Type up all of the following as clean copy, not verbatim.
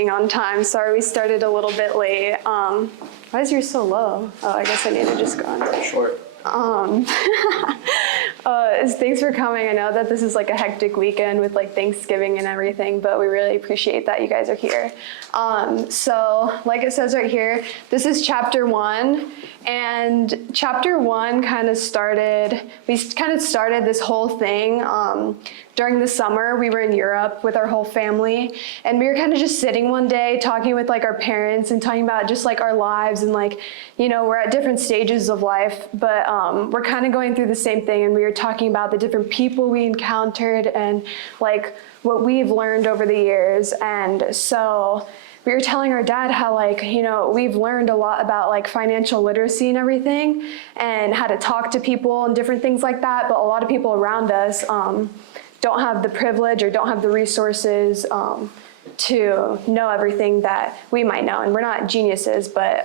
being on time. Sorry we started a little bit late. Why is yours so low? Oh, I guess I need to just go on. Short. Thanks for coming. I know that this is like a hectic weekend with like Thanksgiving and everything, but we really appreciate that you guys are here. So like it says right here, this is chapter 1, and chapter 1 we started this whole thing during the summer. We were in Europe with our whole family, and we were kind of just sitting one day talking with like our parents and talking about just like our lives, and like, you know, we're at different stages of life, but we're kind of going through the same thing, and we were talking about the different people we encountered and like what we've learned over the years. And so we were telling our dad how, like, you know, we've learned a lot about like financial literacy and everything, and how to talk to people and different things like that, but a lot of people around us don't have the privilege or don't have the resources to know everything that we might know. And we're not geniuses, but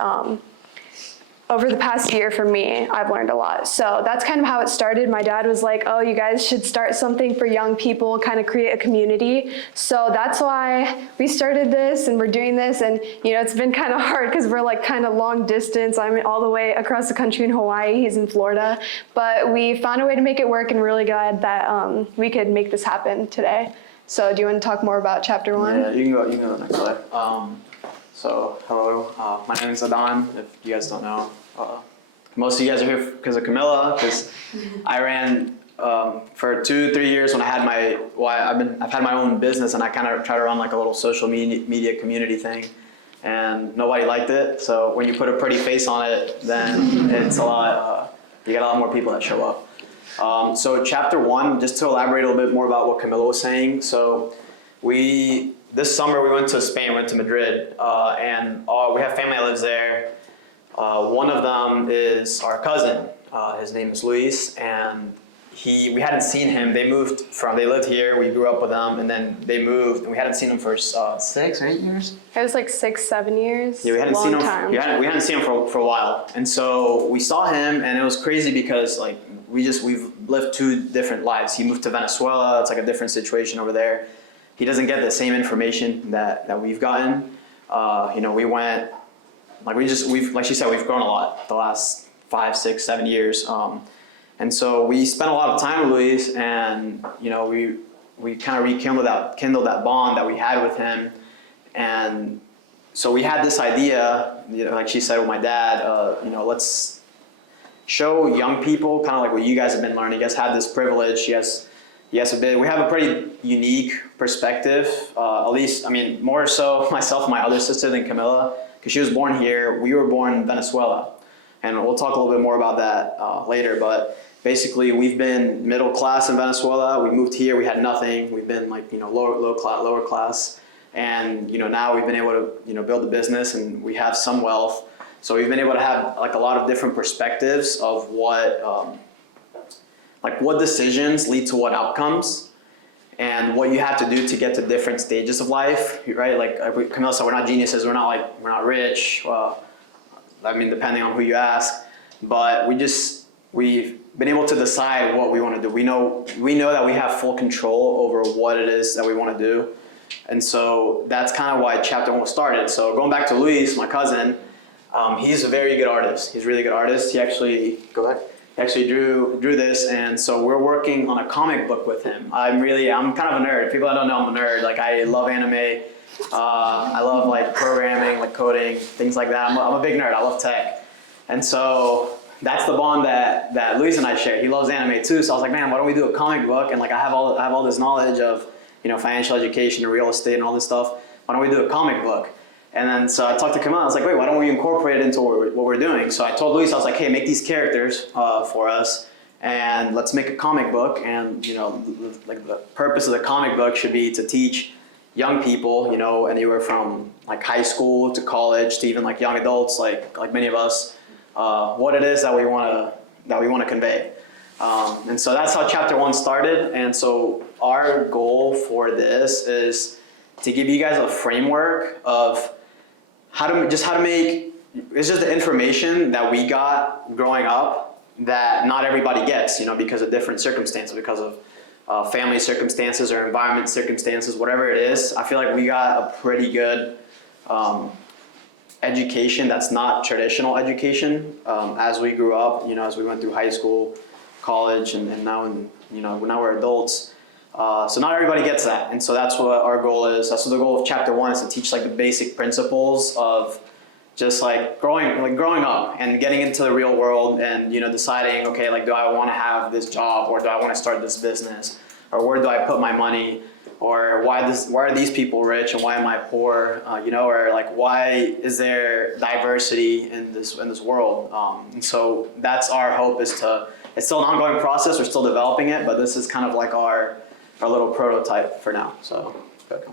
over the past year for me, I've learned a lot. So that's kind of how it started. My dad was like, oh, you guys should start something for young people, kind of create a community. So that's why we started this, and we're doing this. And, you know, it's been kind of hard because we're like kind of long distance. I'm all the way across the country in Hawaii. He's in Florida. But we found a way to make it work, and really glad that we could make this happen today. So do you want to talk more about chapter 1? Yeah, you can go next slide. So, hello, my name is Ordonez, if you guys don't know. Most of you guys are here because of Camilla, because I ran for 2-3 years when I had I've had my own business, and I kind of try to run like a little social media community thing, and nobody liked it. So when you put a pretty face on it, then it's a lot, you get a lot more people that show up. So chapter 1, just to elaborate a little bit more about what Camilla was saying. So this summer we went to Spain, went to Madrid, and we have family that lives there. One of them is our cousin. His name is Luis, and we hadn't seen him. They lived here, we grew up with them, and then they moved, and we hadn't seen him for 6 or 8 years? It was like 6-7 years. Yeah, we hadn't seen him for a while. And so we saw him, and it was crazy because like we've lived 2 different lives. He moved to Venezuela, it's like a different situation over there. He doesn't get the same information that we've gotten. You know, we went, like she said, we've grown a lot the last 5, 6, 7 years. And so we spent a lot of time with Luis, and, you know, we kind of rekindled that bond that we had with him. And so we had this idea, you know, like she said with my dad, you know, let's show young people kind of like what you guys have been learning. You guys have this privilege. We have a pretty unique perspective, at least, I mean, more so myself and my other sister than Camilla, because she was born here. We were born in Venezuela, and we'll talk a little bit more about that later. But basically, we've been middle class in Venezuela. We moved here, we had nothing. We've been like, you know, lower class, and, you know, now we've been able to, you know, build a business, and we have some wealth. So we've been able to have like a lot of different perspectives of what decisions lead to what outcomes, and what you have to do to get to different stages of life, right? Like Camilla said, we're not geniuses, we're not rich. Well, I mean, depending on who you ask, but we've been able to decide what we want to do. We know that we have full control over what it is that we want to do. And so that's kind of why chapter 1 was started. So going back to Luis, my cousin, he's a very good artist. He's a really good artist. He actually drew this, and so we're working on a comic book with him. I'm kind of a nerd. People that don't know, I'm a nerd. Like, I love anime. I love like programming, like coding, things like that. I'm a big nerd. I love tech. And so that's the bond that Luis and I share. He loves anime too. So I was like, man, why don't we do a comic book? And like, I have all this knowledge of, you know, financial education and real estate and all this stuff. Why don't we do a comic book? And then so I talked to Camilla. I was like, wait, why don't we incorporate it into what we're doing? So I told Luis, I was like, hey, make these characters for us, and let's make a comic book. And, you know, like the purpose of the comic book should be to teach young people, you know, anywhere from like high school to college to even like young adults, like many of us, what it is that we want to convey. And so that's how chapter 1 started. And so our goal for this is to give you guys a framework of how to make, it's just the information that we got growing up that not everybody gets, you know, because of different circumstances, because of family circumstances or environment circumstances, whatever it is, I feel like we got a pretty good education that's not traditional education as we grew up, as we went through high school, college, and now, now we're adults. So not everybody gets that, and so that's what our goal is. That's what the goal of chapter 1 is, to teach like the basic principles of just like growing up and getting into the real world, and deciding, okay, like, do I want to have this job, or do I want to start this business, or where do I put my money, or why are these people rich and why am I poor, or like, why is there diversity in this world? And so that's our hope, it's still an ongoing process. We're still developing it, but this is kind of like our little prototype for now. So good.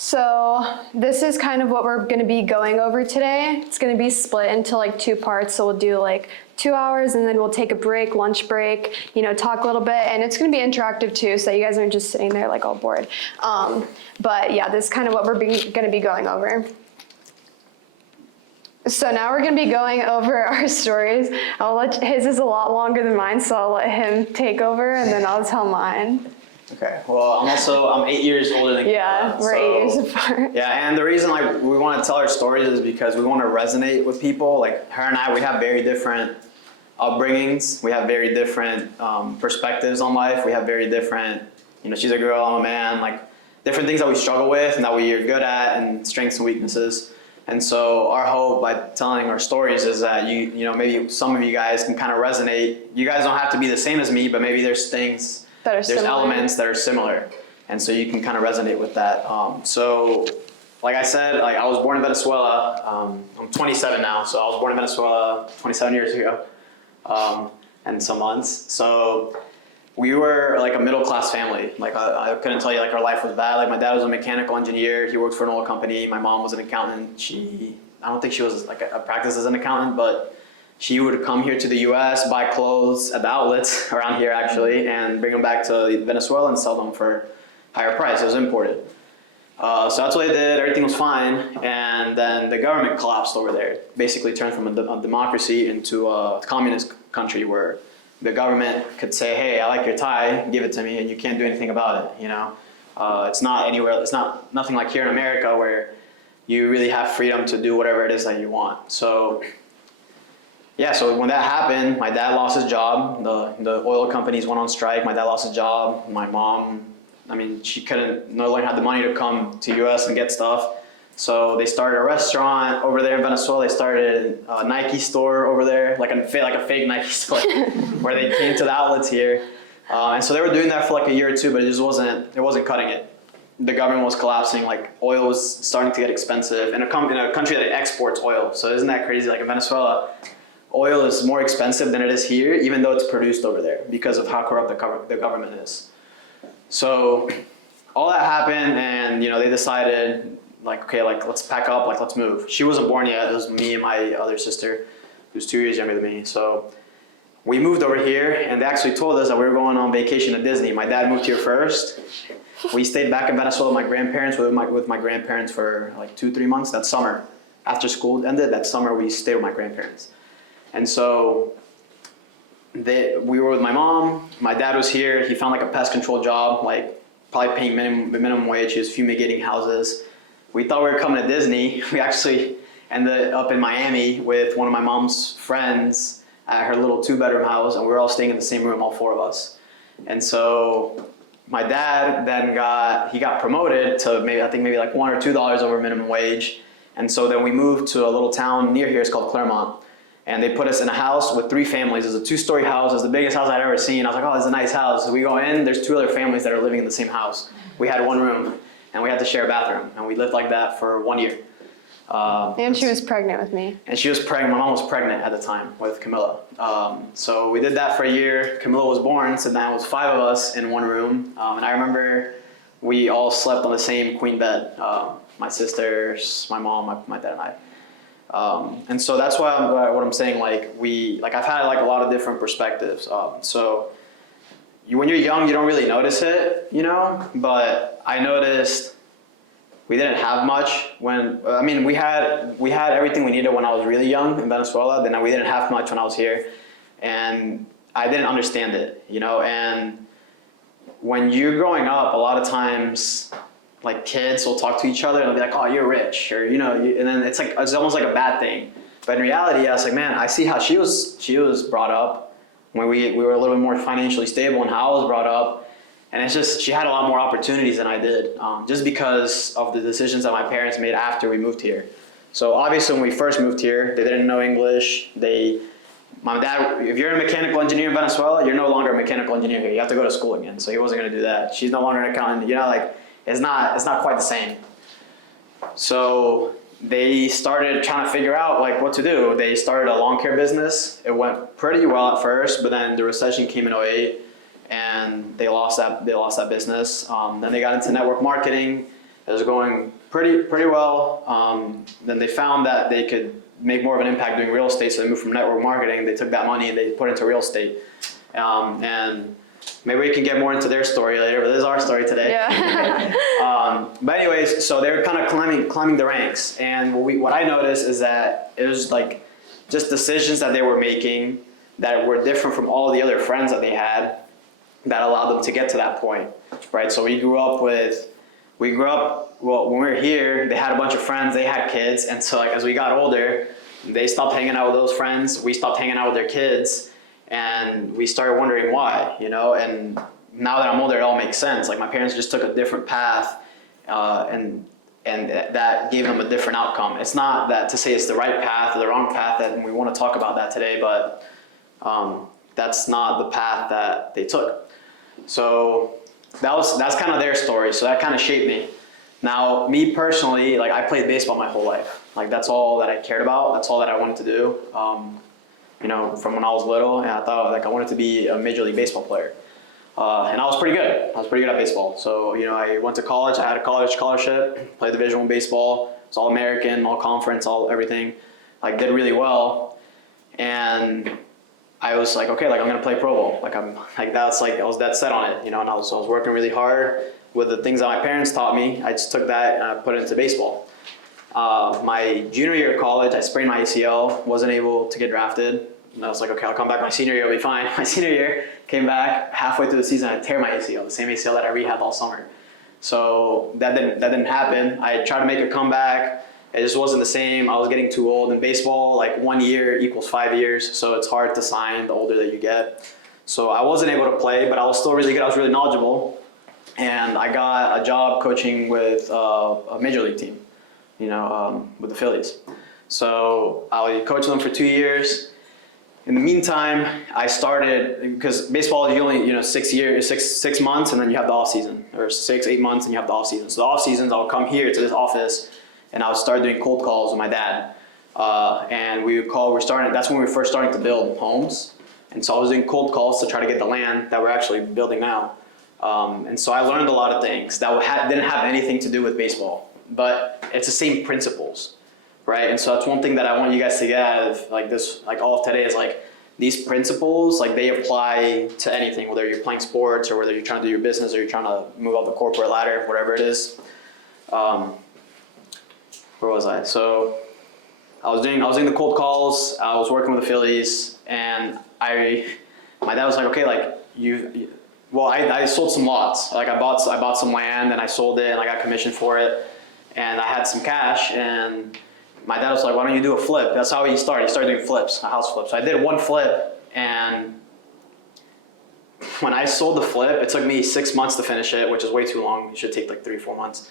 So this is kind of what we're going to be going over today. It's going to be split into like 2 parts. So we'll do like 2 hours, and then we'll take a break, lunch break, talk a little bit, and it's going to be interactive too, so you guys aren't just sitting there like all bored. But yeah, this is kind of what we're going to be going over. So now we're going to be going over our stories. His is a lot longer than mine, so I'll let him take over, and then I'll tell mine. Okay. Well, I'm 8 years older than Yeah, we're 8 years apart. Yeah, and the reason we want to tell our stories is because we want to resonate with people. Like her and I, we have very different upbringings. We have very different perspectives on life. We have very different, she's a girl, I'm a man, like different things that we struggle with and that we are good at, and strengths and weaknesses. And so our hope by telling our stories is that maybe some of you guys can kind of resonate. You guys don't have to be the same as me, but maybe there's things, there's elements that are similar. And so you can kind of resonate with that. So like I said, I was born in Venezuela. I'm 27 now, so I was born in Venezuela 27 years ago and some months. So we were like a middle-class family. Like I couldn't tell you like our life was bad. Like my dad was a mechanical engineer. He worked for an oil company. My mom was an accountant. I don't think she was like a practice as an accountant, but she would come here to the U.S., buy clothes at the outlets around here actually, and bring them back to Venezuela and sell them for higher price. It was imported. So that's what they did. Everything was fine. And then the government collapsed over there. Basically turned from a democracy into a communist country where the government could say, hey, I like your tie, give it to me, and you can't do anything about it, It's not nothing like here in America where you really have freedom to do whatever it is that you want. So yeah, so when that happened, my dad lost his job. The oil companies went on strike. My dad lost his job. My mom, she no longer had the money to come to US and get stuff. So they started a restaurant over there in Venezuela. They started a Nike store over there, like a fake Nike store, where they came to the outlets here. And so they were doing that for like a year or two, but it wasn't cutting it. The government was collapsing. Like oil was starting to get expensive in a country that exports oil. So isn't that crazy? Like in Venezuela, oil is more expensive than it is here, even though it's produced over there because of how corrupt the government is. So all that happened, and they decided, like, okay, like let's pack up, like let's move. She wasn't born yet. It was me and my other sister, who's 2 years younger than me. So we moved over here, and they actually told us that we were going on vacation to Disney. My dad moved here first. We stayed back in Venezuela with my grandparents, with my grandparents for like 2-3 months. That summer, after school ended, that summer we stayed with my grandparents. And so we were with my mom. My dad was here. He found like a pest control job, like probably paying minimum wage. He was fumigating houses. We thought we were coming to Disney. We actually ended up in Miami with one of my mom's friends at her little 2-bedroom house, and we were all staying in the same room, all 4 of us. And so my dad then got promoted to maybe like $1 or $2 over minimum wage. And so then we moved to a little town near here. It's called Claremont. And they put us in a house with 3 families. It was a 2-story house. It was the biggest house I'd ever seen. I was like, oh, this is a nice house. So we go in, there's 2 other families that are living in the same house. We had 1 room, and we had to share a bathroom. And we lived like that for 1 year. And she was pregnant with me. And she was pregnant. My mom was pregnant at the time with Camilla. So we did that for a year. Camilla was born, so now it was 5 of us in 1 room. And I remember we all slept on the same queen bed. My sisters, my mom, my dad, and I. And so that's why what I'm saying, I've had like a lot of different perspectives. So when you're young, you don't really notice it, but I noticed we didn't have much we had everything we needed when I was really young in Venezuela. Then we didn't have much when I was here, and I didn't understand it, and when you're growing up, a lot of times, like kids will talk to each other and they'll be like, "Oh, you're rich," or and then it's almost like a bad thing. But in reality, I was like, man, I see how she was brought up when we were a little bit more financially stable, and how I was brought up, and it's just she had a lot more opportunities than I did, just because of the decisions that my parents made after we moved here. So obviously, when we first moved here, they didn't know English. My dad, if you're a mechanical engineer in Venezuela, you're no longer a mechanical engineer here. You have to go to school again. So he wasn't going to do that. She's no longer an accountant. It's not quite the same. So they started trying to figure out like what to do. They started a lawn care business. It went pretty well at first, but then the recession came in '08, and they lost that business. Then they got into network marketing. It was going pretty well. Then they found that they could make more of an impact doing real estate, so they moved from network marketing. They took that money and they put it into real estate. And maybe we can get more into their story later, but this is our story today. Yeah. But anyways, so they're kind of climbing the ranks, and what I noticed is that it was like just decisions that they were making that were different from all the other friends that they had that allowed them to get to that point, right? So we grew up, well, when we were here, they had a bunch of friends, they had kids, and so like as we got older, they stopped hanging out with those friends, we stopped hanging out with their kids, and we started wondering why, and now that I'm older, it all makes sense. Like my parents just took a different path, and that gave them a different outcome. It's not that to say it's the right path or the wrong path, and we want to talk about that today, but that's not the path that they took. So that's kind of their story. So that kind of shaped me. Now, me personally, like I played baseball my whole life. Like that's all that I cared about. That's all that I wanted to do. From when I was little, and I thought like I wanted to be a Major League Baseball player. And I was pretty good. I was pretty good at baseball. So, I went to college. I had a college scholarship, played Division I baseball. It's all American, all conference, all everything. Like did really well. And I was like, okay, like I'm gonna play Pro Bowl. I was dead set on it, and I was working really hard with the things that my parents taught me. I just took that and I put it into baseball. My junior year of college, I sprained my ACL, wasn't able to get drafted. And I was like, okay, I'll come back my senior year, it'll be fine. My senior year, came back, halfway through the season, I tear my ACL, the same ACL that I rehabbed all summer. So that didn't happen. I tried to make a comeback. It just wasn't the same. I was getting too old. In baseball, like 1 year equals 5 years, so it's hard to sign the older that you get. So I wasn't able to play, but I was still really good. I was really knowledgeable. And I got a job coaching with a major league team, with the Phillies. So I coached them for 2 years. In the meantime, I started, because baseball is only 6 months, and then you have the off season, or 6-8 months, and you have the off season. So the off seasons, I would come here to this office, and I would start doing cold calls with my dad. And that's when we were first starting to build homes. And so I was doing cold calls to try to get the land that we're actually building now. And so I learned a lot of things that didn't have anything to do with baseball, but it's the same principles, right? And so that's one thing that I want you guys to get out of all of today is like these principles, like they apply to anything, whether you're playing sports or whether you're trying to do your business or you're trying to move up the corporate ladder, whatever it is. Where was I? So I was doing the cold calls. I was working with the Phillies, and my dad was like, okay, like I sold some lots. Like I bought some land and I sold it and I got commission for it, and I had some cash. And my dad was like, why don't you do a flip? That's how he started. He started doing flips, a house flip. So I did one flip, and when I sold the flip, it took me 6 months to finish it, which is way too long. It should take like 3-4 months.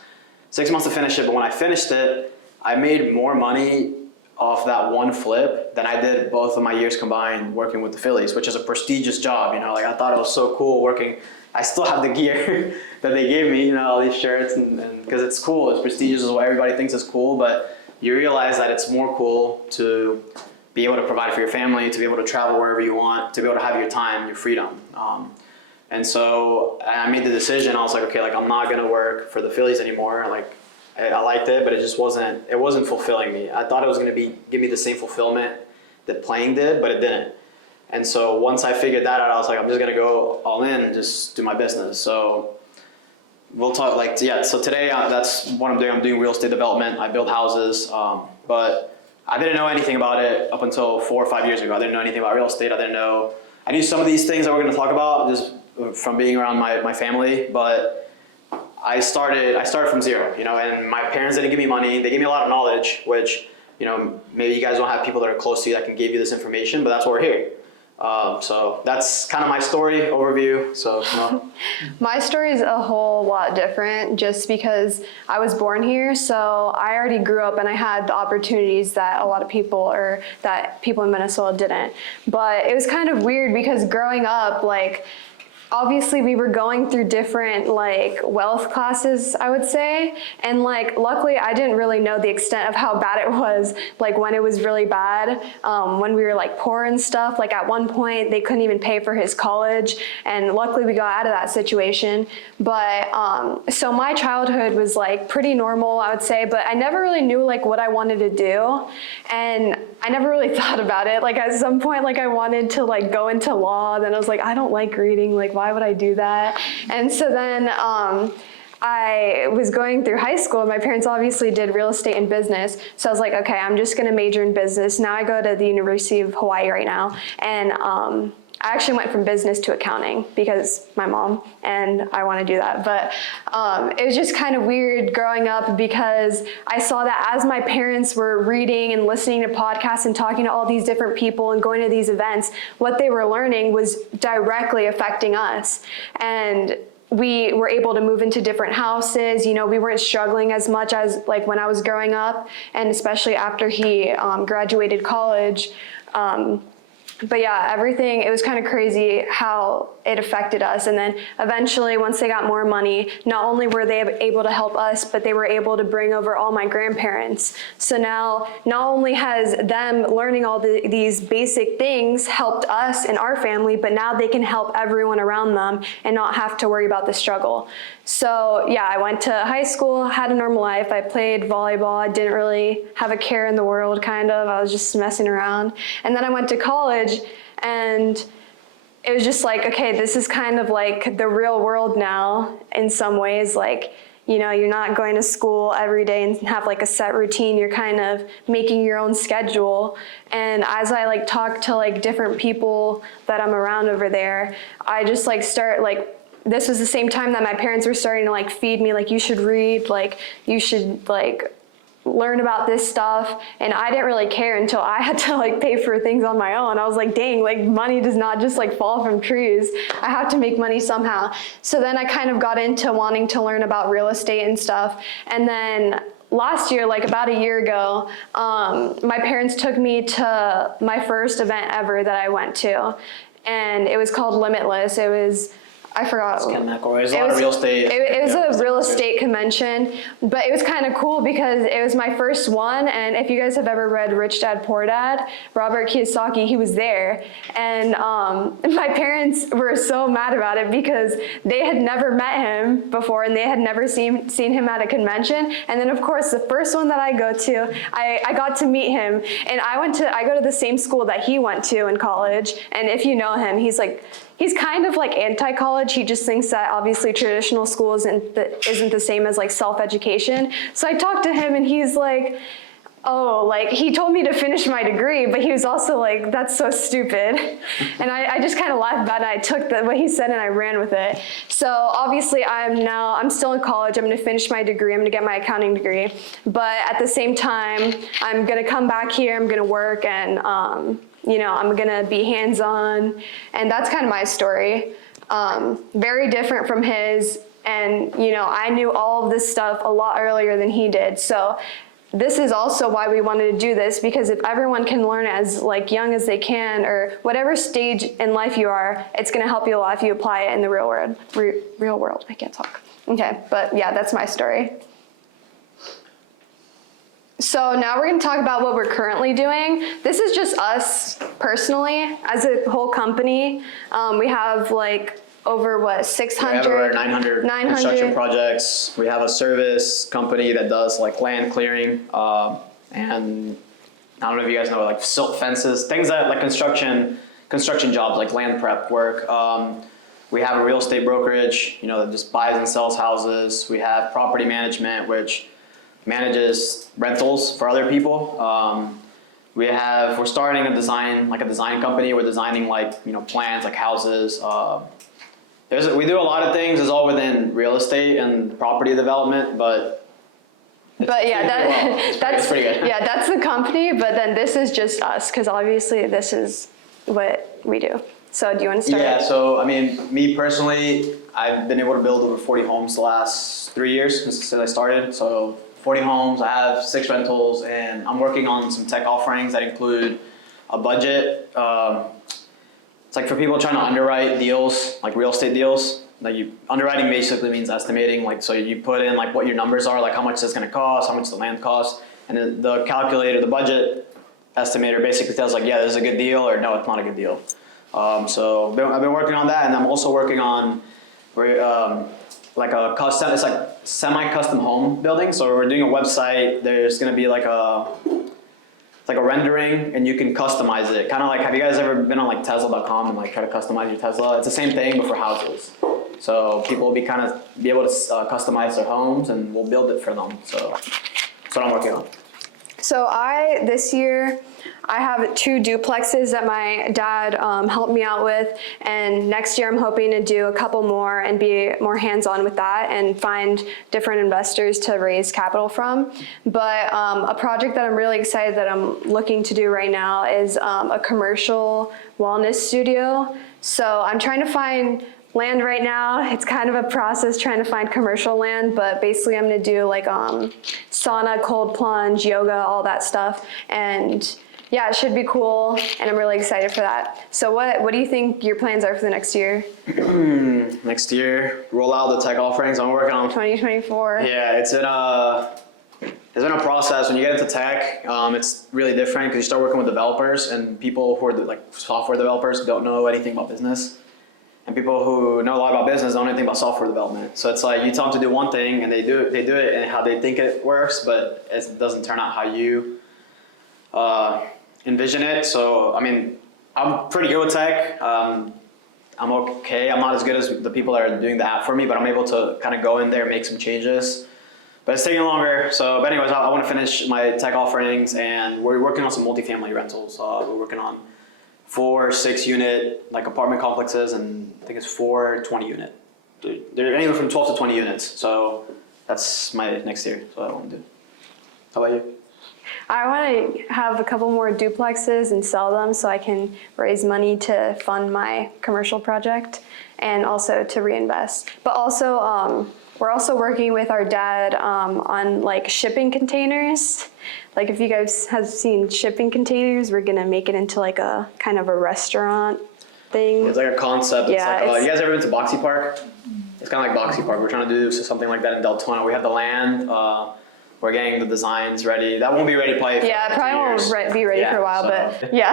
6 months to finish it, but when I finished it, I made more money off that one flip than I did both of my years combined working with the Phillies, which is a prestigious job, like I thought it was so cool working. I still have the gear that they gave me, all these shirts, and because it's cool, it's prestigious, is what everybody thinks is cool, but you realize that it's more cool to be able to provide for your family, to be able to travel wherever you want, to be able to have your time, your freedom. And so I made the decision. I was like, okay, like I'm not gonna work for the Phillies anymore. Like I liked it, but it just wasn't fulfilling me. I thought it was gonna give me the same fulfillment that playing did, but it didn't. And so once I figured that out, I was like, I'm just gonna go all in and just do my business. So we'll talk so today that's what I'm doing. I'm doing real estate development. I build houses, but I didn't know anything about it up until 4 or 5 years ago. I didn't know anything about real estate. I knew some of these things that we're gonna talk about, just from being around my family, but I started from zero, and my parents didn't give me money. They gave me a lot of knowledge, which, maybe you guys don't have people that are close to you that can give you this information, but that's why we're here. So that's kind of my story overview. So My story is a whole lot different just because I was born here. So I already grew up and I had the opportunities that a lot of people or that people in Minnesota didn't. But it was kind of weird because growing up, like, obviously we were going through different like wealth classes, I would say, and like luckily I didn't really know the extent of how bad it was, like when it was really bad, when we were like poor and stuff. Like at one point they couldn't even pay for his college, and luckily we got out of that situation. But so my childhood was like pretty normal, I would say, but I never really knew like what I wanted to do, and I never really thought about it. Like at some point, like I wanted to like go into law, then I was like, I don't like reading, like why would I do that? And so then I was going through high school, and my parents obviously did real estate and business. So I was like, okay, I'm just gonna major in business. Now I go to the University of Hawaii right now, and I actually went from business to accounting because my mom, and I want to do that. But it was just kind of weird growing up because I saw that as my parents were reading and listening to podcasts and talking to all these different people and going to these events, what they were learning was directly affecting us. And we were able to move into different houses. We weren't struggling as much as like when I was growing up, and especially after he graduated college. But yeah, everything, it was kind of crazy how it affected us. And then eventually, once they got more money, not only were they able to help us, but they were able to bring over all my grandparents. So now, not only has them learning all these basic things helped us and our family, but now they can help everyone around them and not have to worry about the struggle. So yeah, I went to high school, had a normal life. I played volleyball. I didn't really have a care in the world, kind of. I was just messing around. And then I went to college, and it was just like, okay, this is kind of like the real world now in some ways. Like, you're not going to school every day and have like a set routine. You're kind of making your own schedule. And as I like talk to like different people that I'm around over there, I just like start like, this was the same time that my parents were starting to like feed me, like you should read, like you should like learn about this stuff. And I didn't really care until I had to like pay for things on my own. I was like, dang, like money does not just like fall from trees. I have to make money somehow. So then I kind of got into wanting to learn about real estate and stuff. And then last year, like about a year ago, my parents took me to my first event ever that I went to. And it was called Limitless. It was, I forgot. There's a lot of real estate. It was a real estate convention, but it was kind of cool because it was my first one. And if you guys have ever read Rich Dad Poor Dad, Robert Kiyosaki, he was there. And my parents were so mad about it because they had never met him before, and they had never seen him at a convention. And then of course, the first one that I go to, I got to meet him. And I go to the same school that he went to in college. And if you know him, he's kind of like anti-college. He just thinks that obviously traditional school isn't the same as like self-education. So I talked to him, and he's like, oh, like he told me to finish my degree, but he was also like, that's so stupid. And I just kind of laughed about it. I took what he said and I ran with it. So obviously I'm still in college. I'm gonna finish my degree. I'm gonna get my accounting degree. But at the same time, I'm gonna come back here, I'm gonna work, and I'm gonna be hands-on. And that's kind of my story. Very different from his. And, I knew all of this stuff a lot earlier than he did. So this is also why we wanted to do this, because if everyone can learn as like young as they can, or whatever stage in life you are, it's gonna help you a lot if you apply it in the real world. Real world, I can't talk. Okay, but yeah, that's my story. So now we're going to talk about what we're currently doing. This is just us personally, as a whole company. We have like over 600? We have over 900 construction projects. We have a service company that does like land clearing, and I don't know if you guys know, like silt fences, things that like construction jobs, like land prep work. We have a real estate brokerage, that just buys and sells houses. We have property management, which manages rentals for other people. We're starting a design company. We're designing like, plans, like houses, We do a lot of things. It's all within real estate and property development, but that's pretty good. Yeah, that's the company, but then this is just us, because obviously this is what we do. So do you want to start? Yeah, so I mean, me personally, I've been able to build over 40 homes the last 3 years since I started. So 40 homes, I have 6 rentals, and I'm working on some tech offerings that include a budget. It's like for people trying to underwrite deals, like real estate deals. Like underwriting basically means estimating. Like, so you put in like what your numbers are, like how much it's going to cost, how much the land costs, and the calculator, the budget estimator basically tells like, yeah, this is a good deal, or no, it's not a good deal. So I've been working on that, and I'm also working on like a custom, it's like semi-custom home building. So we're doing a website. There's going to be like a rendering, and you can customize it. Kind of like, have you guys ever been on like Tesla.com and like try to customize your Tesla? It's the same thing, but for houses. So people will be able to customize their homes, and we'll build it for them. So that's what I'm working on. So this year, I have 2 duplexes that my dad helped me out with, and next year I'm hoping to do a couple more and be more hands-on with that and find different investors to raise capital from. But a project that I'm really excited that I'm looking to do right now is a commercial wellness studio. So I'm trying to find land right now. It's kind of a process trying to find commercial land, but basically I'm gonna do like sauna, cold plunge, yoga, all that stuff. And yeah, it should be cool, and I'm really excited for that. So what do you think your plans are for the next year? Next year, roll out the tech offerings I'm working on. 2024. Yeah, it's in a process. When you get into tech, it's really different because you start working with developers, and people who are like software developers don't know anything about business. And people who know a lot about business don't know anything about software development. So it's like you tell them to do one thing, and they do it and how they think it works, but it doesn't turn out how you envision it. So I mean, I'm pretty good with tech. I'm okay. I'm not as good as the people that are doing the app for me, but I'm able to kind of go in there and make some changes. But it's taking longer. So, but anyways, I want to finish my tech offerings, and we're working on some multifamily rentals. We're working on 4 6-unit like apartment complexes, and I think it's 4 20-unit. They're anywhere from 12 to 20 units. So that's my next year. So I want to do. How about you? I want to have a couple more duplexes and sell them so I can raise money to fund my commercial project and also to reinvest. But also, we're also working with our dad on like shipping containers. Like if you guys have seen shipping containers, we're gonna make it into like a kind of a restaurant thing. It's like a concept. Yeah, it's like, you guys ever been to Boxy Park? It's kind of like Boxy Park. We're trying to do something like that in Deltona. We have the land. We're getting the designs ready. That won't be ready probably for Yeah, it probably won't be ready for a while, so. but yeah.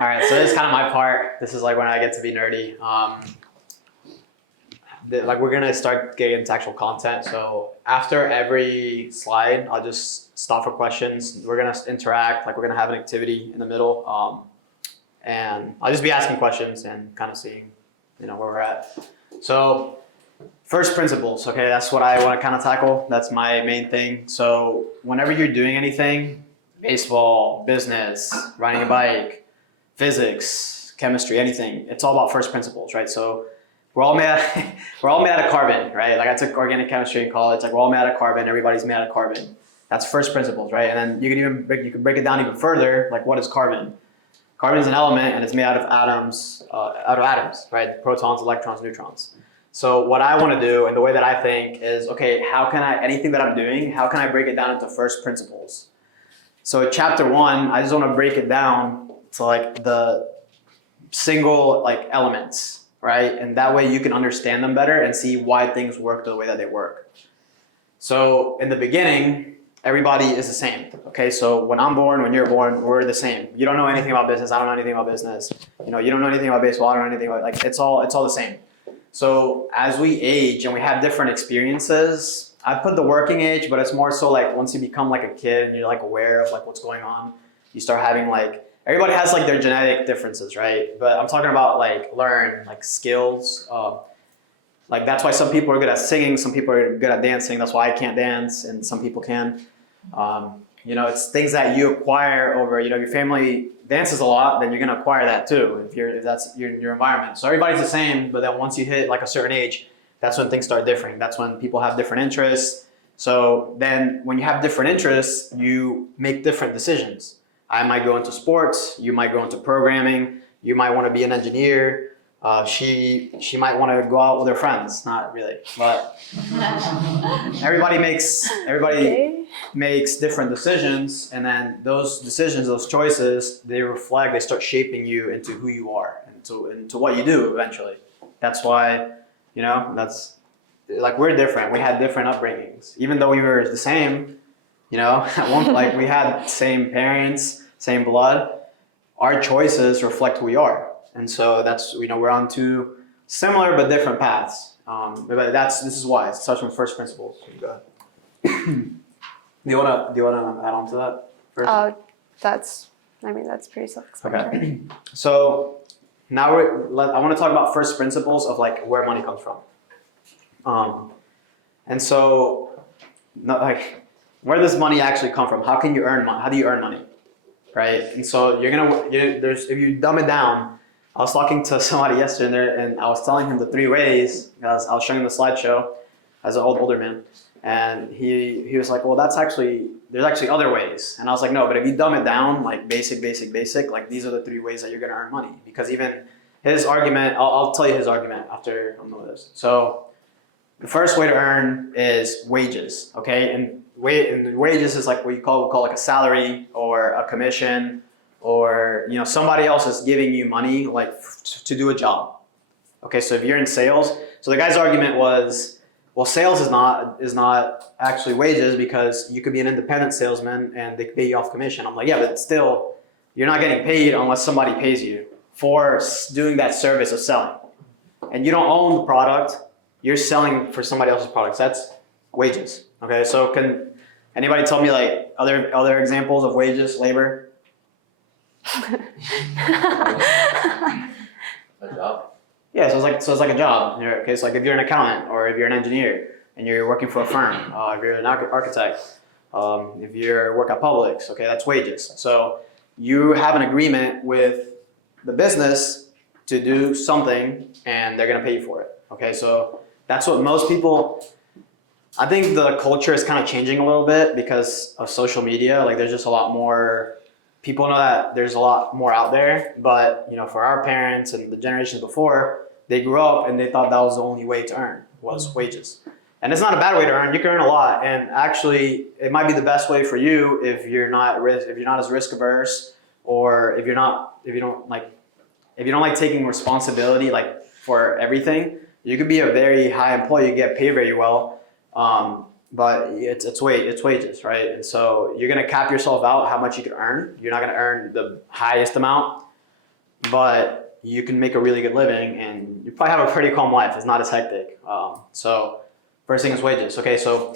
All right, so this is kind of my part. This is like when I get to be nerdy. Like we're gonna start getting into actual content. So after every slide, I'll just stop for questions. We're gonna interact. Like we're gonna have an activity in the middle, and I'll just be asking questions and kind of seeing, where we're at. So first principles. Okay, that's what I want to kind of tackle. That's my main thing. So whenever you're doing anything, baseball, business, riding a bike, physics, chemistry, anything, it's all about first principles, right? So we're all made out of carbon, right? Like I took organic chemistry in college. Like we're all made out of carbon. Everybody's made out of carbon. That's first principles, right? And then you can break it down even further. Like what is carbon? Carbon is an element, and it's made out of atoms, right? Protons, electrons, neutrons. So what I want to do, and the way that I think is, okay, anything that I'm doing, how can I break it down into first principles? So chapter 1, I just want to break it down to like the single like elements, right? And that way you can understand them better and see why things work the way that they work. So in the beginning, everybody is the same. Okay, so when I'm born, when you're born, we're the same. You don't know anything about business. I don't know anything about business. You don't know anything about baseball. I don't know anything about like it's all the same. So as we age and we have different experiences, I put the working age, but it's more so like once you become like a kid and you're like aware of like what's going on, you start having like, everybody has like their genetic differences, right? But I'm talking about like like skills. Like that's why some people are good at singing, some people are good at dancing. That's why I can't dance and some people can. it's things that you acquire over, if your family dances a lot, then you're going to acquire that too, if that's your environment. So everybody's the same, but then once you hit like a certain age, that's when things start differing. That's when people have different interests. So then when you have different interests, you make different decisions. I might go into sports, you might go into programming, you might want to be an engineer. She might want to go out with her friends, not really, but everybody makes different decisions, and then those decisions, those choices, they start shaping you into who you are and into what you do eventually. That's why, that's like we're different. We had different upbringings, even though we were the same. At one like we had same parents, same blood. Our choices reflect who we are. And so that's, we're on two similar but different paths. But this is why. It starts from first principles. Go ahead. Do you wanna add on to that first? That's pretty self-explanatory. Okay. So now I want to talk about first principles of like where money comes from. And so, where does money actually come from? How can you earn money? How do you earn money? Right? And so if you dumb it down. I was talking to somebody yesterday, and I was telling him the 3 ways. I was showing him the slideshow as an older man, and he was like, "Well, there's actually other ways." And I was like, "No, but if you dumb it down, like basic, like these are the 3 ways that you're gonna earn money." Because even his argument, I'll tell you his argument after I'm done with this. So the first way to earn is wages, okay? And wages is like what we call like a salary or a commission. Or somebody else is giving you money like to do a job. Okay, so if you're in sales, so the guy's argument was, well, sales is not actually wages because you could be an independent salesman and they pay you off commission. I'm like, yeah, but still, you're not getting paid unless somebody pays you for doing that service of selling. And you don't own the product, you're selling for somebody else's products. That's wages. Okay, so can anybody tell me like other examples of wages, labor? A job. Yeah, so it's like a job. Okay, so like if you're an accountant or if you're an engineer and you're working for a firm, if you're an architect, if you work at Publix, okay, that's wages. So you have an agreement with the business to do something, and they're gonna pay you for it. Okay, so that's what most people. I think the culture is kind of changing a little bit because of social media. Like there's just a lot more. People know that there's a lot more out there, but for our parents and the generations before, they grew up and they thought that was the only way to earn was wages. And it's not a bad way to earn. You can earn a lot, and actually, it might be the best way for you if you're not as risk averse, or if you don't like taking responsibility like for everything. You could be a very high employee, you get paid very well. But it's wages, right? And so you're gonna cap yourself out how much you can earn. You're not gonna earn the highest amount, but you can make a really good living, and you probably have a pretty calm life. It's not as hectic. So first thing is wages. Okay, so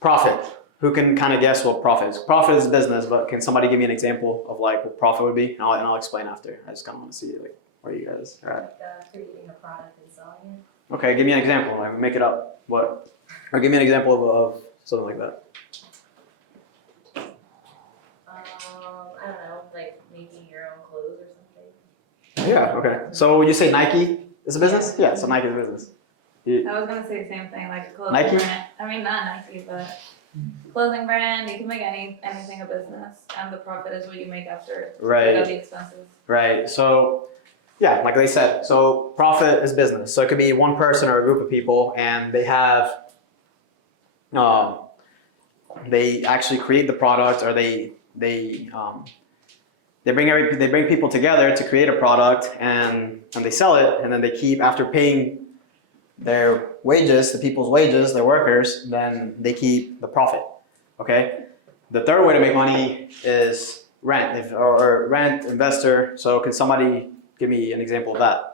profit. Who can kind of guess what profit is? Profit is business, but can somebody give me an example of like what profit would be? And I'll explain after. I just kind of want to see like where you guys are at. Like creating a product and selling it. Okay, give me an example. Like make it up. What? Or give me an example of something like that. I don't know, like making your own clothes or something. Yeah, okay. So would you say Nike is a business? Yeah, so Nike is a business. I was gonna say the same thing, like a clothing Nike? brand. I mean, not Nike, but clothing brand. You can make anything a business, and the profit is what you make after Right. you got the expenses. Right. So yeah, like they said, so profit is business. So it could be one person or a group of people, and they have they actually create the product, or they bring people together to create a product, and they sell it, and then they keep, after paying their wages, the people's wages, their workers, then they keep the profit. Okay. The third way to make money is rent, or rent, investor. So can somebody give me an example of that?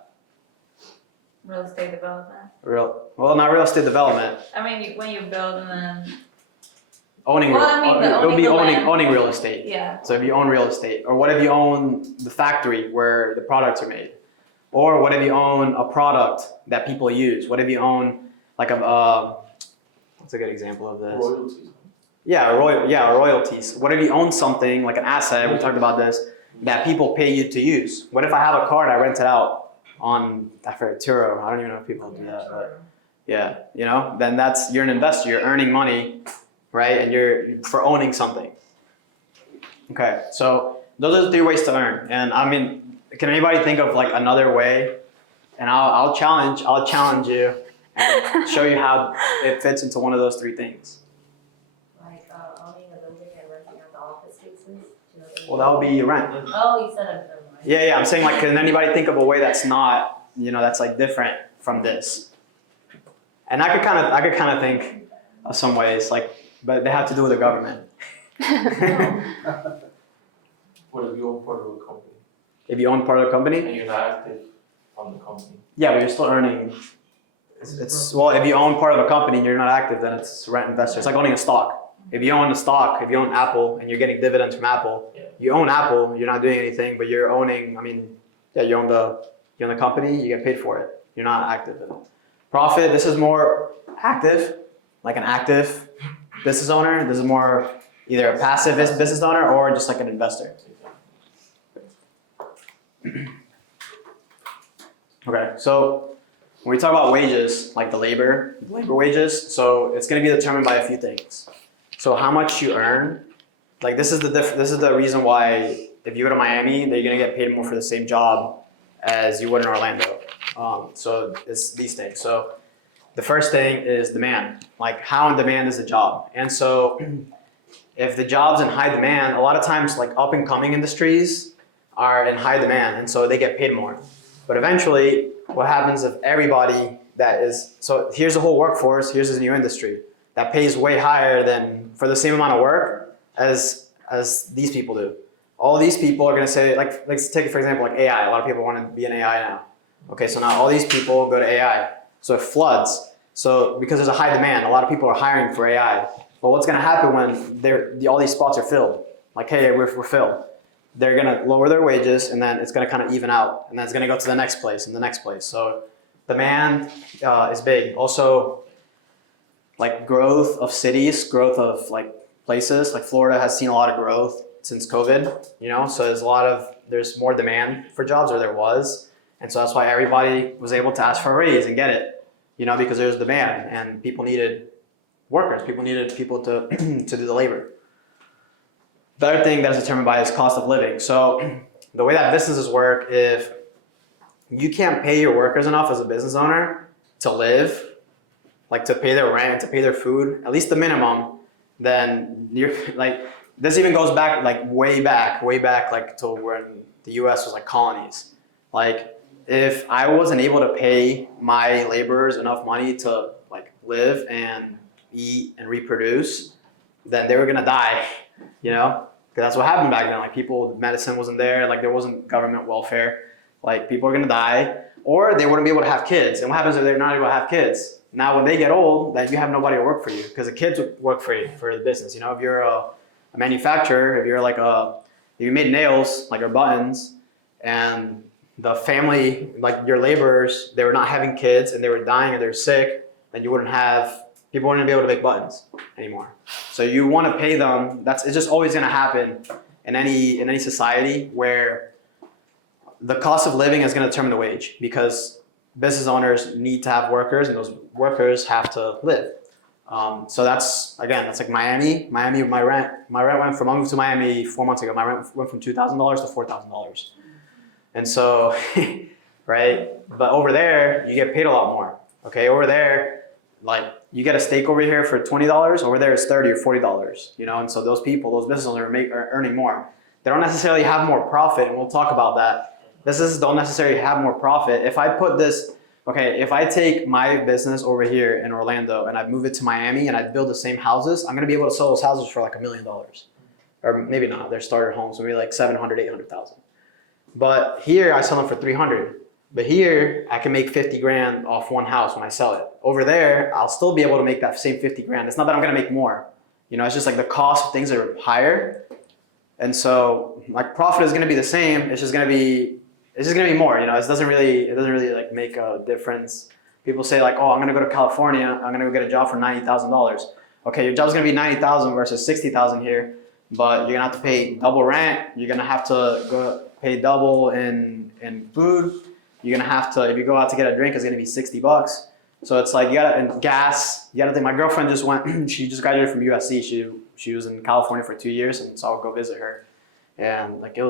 Real estate development. Not real estate development. I mean, when you build and then Owning real estate. yeah. So if you own real estate, or what if you own the factory where the products are made, or what if you own a product that people use? What if you own like what's a good example of this? Royalties. royalties. What if you own something like an asset? We talked about this that people pay you to use. What if I have a car and I rent it out on I forget Turo? I don't even know if people do that, but yeah, you know, then you're an investor. You're earning money, right? And you're for owning something. Okay, so those are the 3 ways to earn. And I mean, can anybody think of like another way? And I'll challenge you and show you how it fits into one of those 3 things. Like owning a building and renting out the office spaces. Do you know what I mean? Well, that would be rent. Oh, you said it. Never mind. Yeah, I'm saying like, can anybody think of a way that's not, you know, that's like different from this? And I could kind of think of some ways, like, but they have to do with the government. What if you own part of a company If you own part of the company, and you're not active on the company? yeah, but you're still earning. It's well, if you own part of a company and you're not active, then it's rent investor. It's like owning a stock. If you own a stock, if you own Apple and you're getting dividends from Apple, Yeah. you own Apple. You're not doing anything, but you're owning. I mean, yeah, you own the company. You get paid for it. You're not active in it. Profit. This is more active, like an active business owner. This is more either a passive business owner or just like an investor. Okay, so when we talk about wages, like the labor wages, so it's going to be determined by a few things. So how much you earn, like this is the reason why if you go to Miami, they're going to get paid more for the same job as you would in Orlando. So it's these things. So the first thing is demand, like how in demand is the job, and so if the job's in high demand, a lot of times like up and coming industries are in high demand, and so they get paid more. But eventually, what happens if everybody so here's the whole workforce, here's this new industry that pays way higher than for the same amount of work as these people do. All these people are going to say, like, let's take for example, like AI. A lot of people want to be in AI now. Okay, so now all these people go to AI. So it floods. So because there's a high demand, a lot of people are hiring for AI. But what's going to happen when all these spots are filled? Like, hey, we're filled. They're going to lower their wages, and then it's going to kind of even out. And then it's going to go to the next place and the next place. So demand is big. Also, like growth of cities, growth of like places. Like Florida has seen a lot of growth since COVID, you know? So there's more demand for jobs, or there was. And so that's why everybody was able to ask for a raise and get it, you know, because there's demand and people needed workers. People needed people to do the labor. The other thing that's determined by is cost of living. So the way that businesses work, if you can't pay your workers enough as a business owner to live, like to pay their rent, to pay their food, at least the minimum, then you're like, this even goes back like way back like to when the US was like colonies. Like if I wasn't able to pay my laborers enough money to like live and eat and reproduce, then they were gonna die, you know? Because that's what happened back then. Like medicine wasn't there, like there wasn't government welfare. Like people are gonna die, or they wouldn't be able to have kids. And what happens if they're not able to have kids? Now when they get old, then you have nobody to work for you, because the kids would work for you, for the business. You know, if you're a manufacturer, if you're like if you made nails, like or buttons, and the family, like your laborers, they were not having kids and they were dying and they're sick, then people wouldn't be able to make buttons anymore. So you want to pay them. It's just always going to happen in any society where the cost of living is going to determine the wage, because business owners need to have workers, and those workers have to live. So that's like Miami. My rent went from, I moved to Miami 4 months ago. My rent went from $2,000 to $4,000. And so, right? But over there, you get paid a lot more. Okay, over there, like you get a steak over here for $20. Over there, it's $30 or $40. You know, and so those business owners are earning more. They don't necessarily have more profit, and we'll talk about that. Businesses don't necessarily have more profit. If I take my business over here in Orlando and I move it to Miami and I build the same houses, I'm gonna be able to sell those houses for like $1 million, or maybe not. They're starter homes, maybe like 700, 800,000. But here I sell them for 300. But here I can make 50 grand off one house when I sell it. Over there, I'll still be able to make that same 50 grand. It's not that I'm gonna make more. You know, it's just like the cost of things are higher. And so like profit is gonna be the same. It's just gonna be more. You know, it doesn't really like make a difference. People say like, oh, I'm gonna go to California. I'm gonna go get a job for $90,000. okay, your job's gonna be 90,000 versus 60,000 here, but you're gonna have to pay double rent. You're gonna have to go pay double in food. You're gonna have to, if you go out to get a drink, it's gonna be $60. So it's like, you gotta, and gas, you gotta think, my girlfriend just went, she just graduated from USC. She was in California for 2 years, and so I'll go visit her. And like, it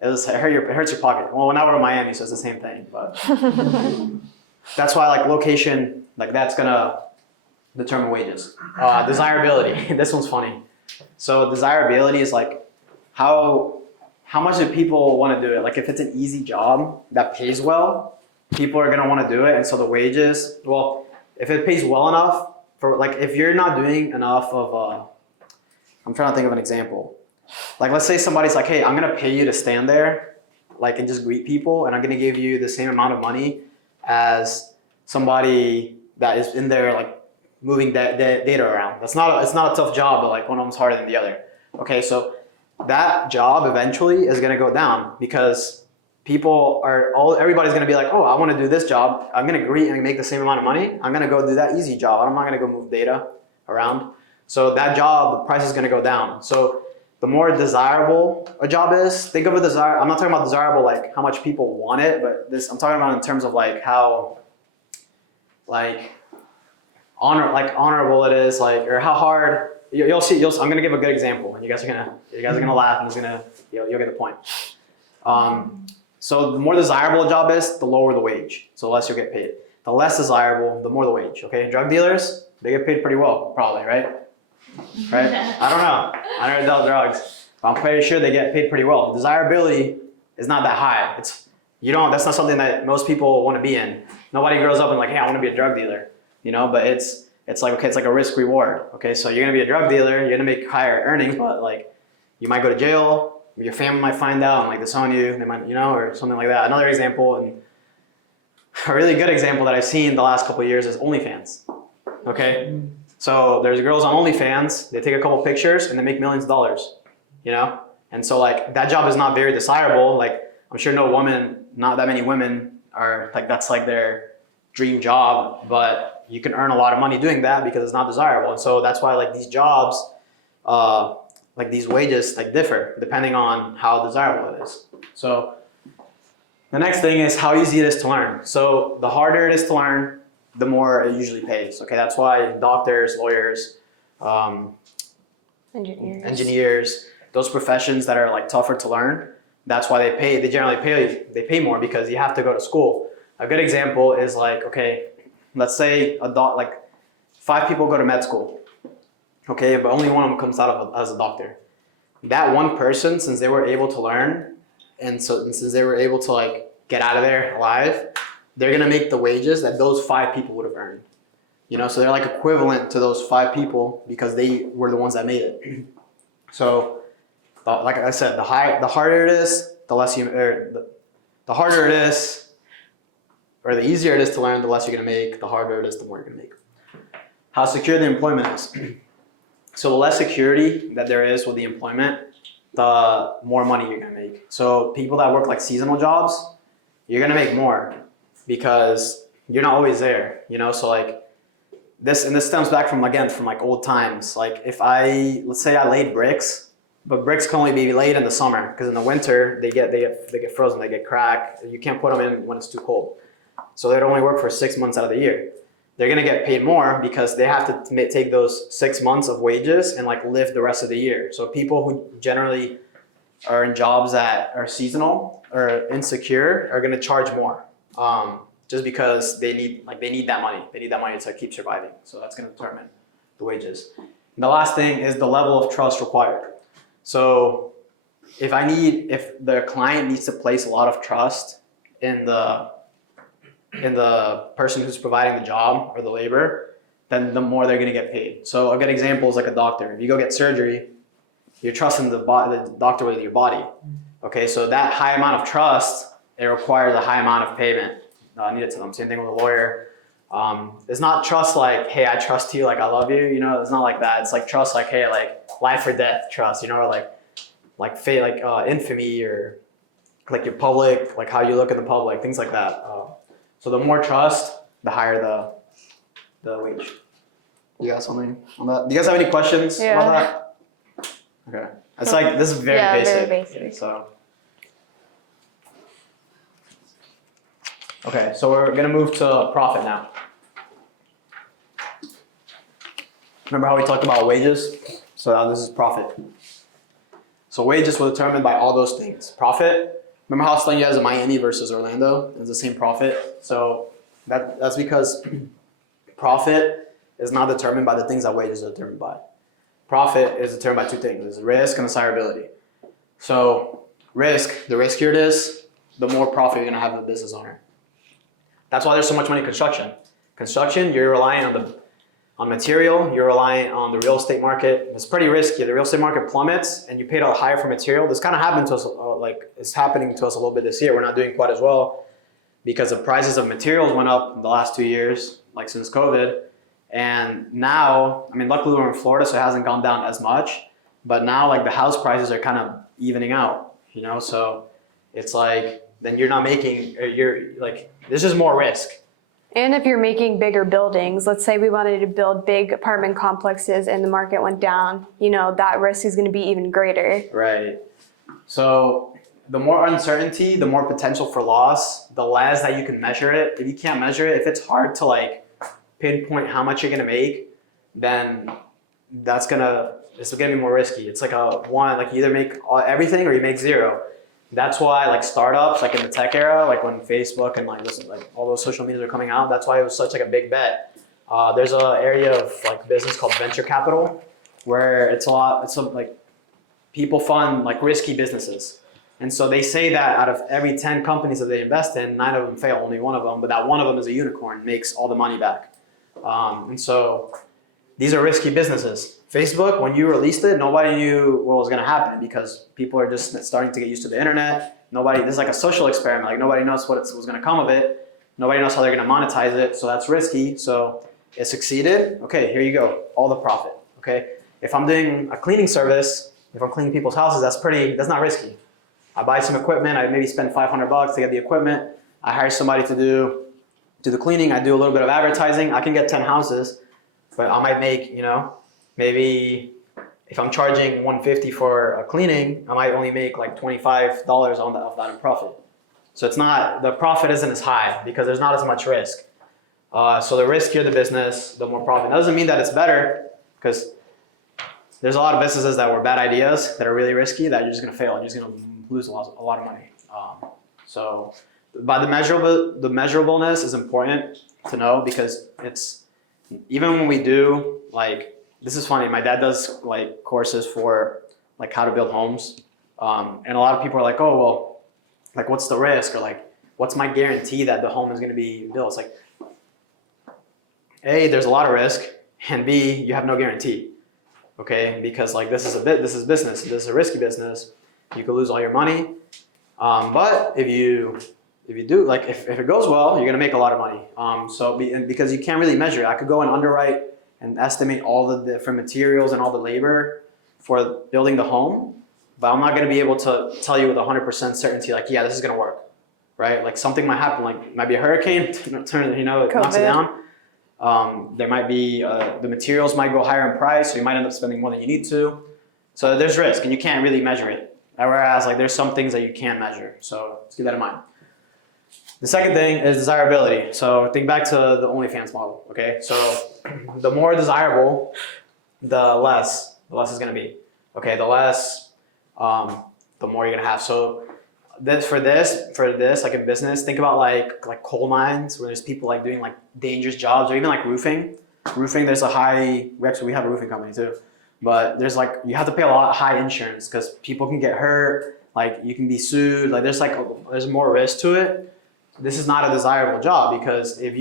hurts your pocket. Well, now we're in Miami, so it's the same thing, but that's why like location, like that's gonna determine wages. Desirability, this one's funny. So desirability is like, how much do people wanna do it? Like if it's an easy job that pays well, people are gonna wanna do it, and so the wages, well, if it pays well enough, for like if you're not doing enough of, I'm trying to think of an example. Like let's say somebody's like, hey, I'm gonna pay you to stand there, like and just greet people, and I'm gonna give you the same amount of money as somebody that is in there like moving data around. It's not a tough job, but like one of them's harder than the other. Okay, so that job eventually is gonna go down because everybody's gonna be like, oh, I want to do this job. I'm gonna greet and make the same amount of money. I'm gonna go do that easy job. I'm not gonna go move data around. So that job, the price is gonna go down. So the more desirable a job is, think of it I'm not talking about desirable like how much people want it, but I'm talking about in terms of like how honorable it is, like, or how hard. You'll see. I'm gonna give a good example, and you guys are gonna laugh, and you'll get the point. So the more desirable a job is, the lower the wage, so the less you'll get paid. The less desirable, the more the wage. Okay, drug dealers, they get paid pretty well, probably, right? Right? I don't know. I never dealt drugs, but I'm pretty sure they get paid pretty well. Desirability is not that high. That's not something that most people want to be in. Nobody grows up and like, hey, I want to be a drug dealer, but it's like, okay, it's like a risk reward. Okay, so you're gonna be a drug dealer, you're gonna make higher earnings, but like you might go to jail, your family might find out and like disown you, they might, or something like that. Another example, and a really good example that I've seen the last couple of years is OnlyFans. Okay, so there's girls on OnlyFans, they take a couple pictures and they make millions of dollars, and so like that job is not very desirable. Like I'm sure not that many women are like, that's like their dream job, but you can earn a lot of money doing that because it's not desirable. And so that's why like these jobs, like these wages like differ depending on how desirable it is. So the next thing is how easy it is to learn. So the harder it is to learn, the more it usually pays. Okay, that's why doctors, lawyers, engineers, those professions that are like tougher to learn, that's why they generally pay more because you have to go to school. A good example is like, okay, let's say like 5 people go to med school, okay, but only one of them comes out as a doctor. That one person, since they were able to learn, and since they were able to like get out of there alive, they're gonna make the wages that those 5 people would have earned. So they're like equivalent to those 5 people because they were the ones that made it. So, like I said, the harder it is, the harder it is. Or the easier it is to learn, the less you're gonna make. The harder it is, the more you're gonna make. How secure the employment is. So the less security that there is with the employment, the more money you're gonna make. So people that work like seasonal jobs, you're gonna make more because you're not always there, So like this stems back from like old times. Like let's say I laid bricks, but bricks can only be laid in the summer because in the winter they get frozen, they get cracked. You can't put them in when it's too cold. So they'd only work for 6 months out of the year. They're gonna get paid more because they have to take those 6 months of wages and like live the rest of the year. So people who generally are in jobs that are seasonal or insecure are gonna charge more, just because they need that money. They need that money to keep surviving. So that's gonna determine the wages. And the last thing is the level of trust required. So if the client needs to place a lot of trust in the person who's providing the job or the labor, then the more they're going to get paid. So a good example is like a doctor. If you go get surgery, you're trusting the doctor with your body. Okay, so that high amount of trust, it requires a high amount of payment needed to them. Same thing with a lawyer. It's not trust like, hey, I trust you, like I love you. It's not like that. It's like trust like, hey, like life or death trust. Or like fate, like infamy, or like your public, like how you look in the public, things like that. So the more trust, the higher the wage. You got something on that? Do you guys have any questions about that? Okay. It's like, this is very basic. Very basic. So. Okay, so we're gonna move to profit now. Remember how we talked about wages? So now this is profit. So wages were determined by all those things. Profit, remember how I was telling you guys in Miami versus Orlando? It's the same profit. So that's because profit is not determined by the things that wages are determined by. Profit is determined by two things. It's risk and desirability. So risk, the riskier it is, the more profit you're gonna have as a business owner. That's why there's so much money in construction. Construction, you're relying on material, you're relying on the real estate market. It's pretty risky. The real estate market plummets and you paid out higher for material. This kind of happened to us, it's happening to us a little bit this year. We're not doing quite as well because the prices of materials went up in the last 2 years, like since COVID. And now, I mean, luckily we're in Florida, so it hasn't gone down as much. But now, like, the house prices are kind of evening out, you know? So it's like, then you're not making, you're like, there's just more risk. And if you're making bigger buildings, let's say we wanted to build big apartment complexes and the market went down, you know, that risk is going to be even greater. Right. So the more uncertainty, the more potential for loss, the less that you can measure it. If you can't measure it, if it's hard to like pinpoint how much you're gonna make, then it's gonna be more risky. It's like like you either make everything or you make zero. That's why like startups, like in the tech era, like when Facebook and like all those social medias are coming out, that's why it was such like a big bet. There's an area of like business called venture capital, where like people fund like risky businesses. And so they say that out of every 10 companies that they invest in, 9 of them fail, only 1 of them, but that 1 of them is a unicorn, makes all the money back. And so these are risky businesses. Facebook, when you released it, nobody knew what was going to happen because people are just starting to get used to the internet. This is like a social experiment. Like nobody knows what's going to come of it. Nobody knows how they're going to monetize it. So that's risky. So it succeeded. Okay, here you go. All the profit. Okay. If I'm doing a cleaning service, if I'm cleaning people's houses, that's not risky. I buy some equipment. I maybe spend $500 to get the equipment. I hire somebody to do the cleaning. I do a little bit of advertising. I can get 10 houses, but I might make, maybe if I'm charging $150 for a cleaning, I might only make like $25 of that in profit. So the profit isn't as high because there's not as much risk. So the riskier the business, the more profit. That doesn't mean that it's better because there's a lot of businesses that were bad ideas that are really risky that you're just going to fail and you're just going to lose a lot of money. So by the measurableness is important to know because it's, even when we do like, this is funny, my dad does like courses for like how to build homes. And a lot of people are like, oh, well, like what's the risk? Or like, what's my guarantee that the home is going to be built? It's like, A, there's a lot of risk, and B, you have no guarantee. Okay, because like this is business. This is a risky business. You could lose all your money. But if you do, like if it goes well, you're gonna make a lot of money. Because you can't really measure it. I could go and underwrite and estimate all the different materials and all the labor for building the home, but I'm not gonna be able to tell you with 100% certainty, like, yeah, this is gonna work, right? Like something might happen, like it might be a hurricane, it knocks it down. There might be, the materials might go higher in price, so you might end up spending more than you need to. So there's risk, and you can't really measure it. Whereas like there's some things that you can measure, so let's keep that in mind. The second thing is desirability. So think back to the OnlyFans model, okay? So the more desirable, the less is gonna be, okay? The less, the more you're gonna have. So for this, like in business, think about like coal mines where there's people like doing like dangerous jobs, or even like roofing. Roofing, there's we have a roofing company too. But there's like, you have to pay a lot of high insurance because people can get hurt, like you can be sued, like there's more risk to it. This is not a desirable job because if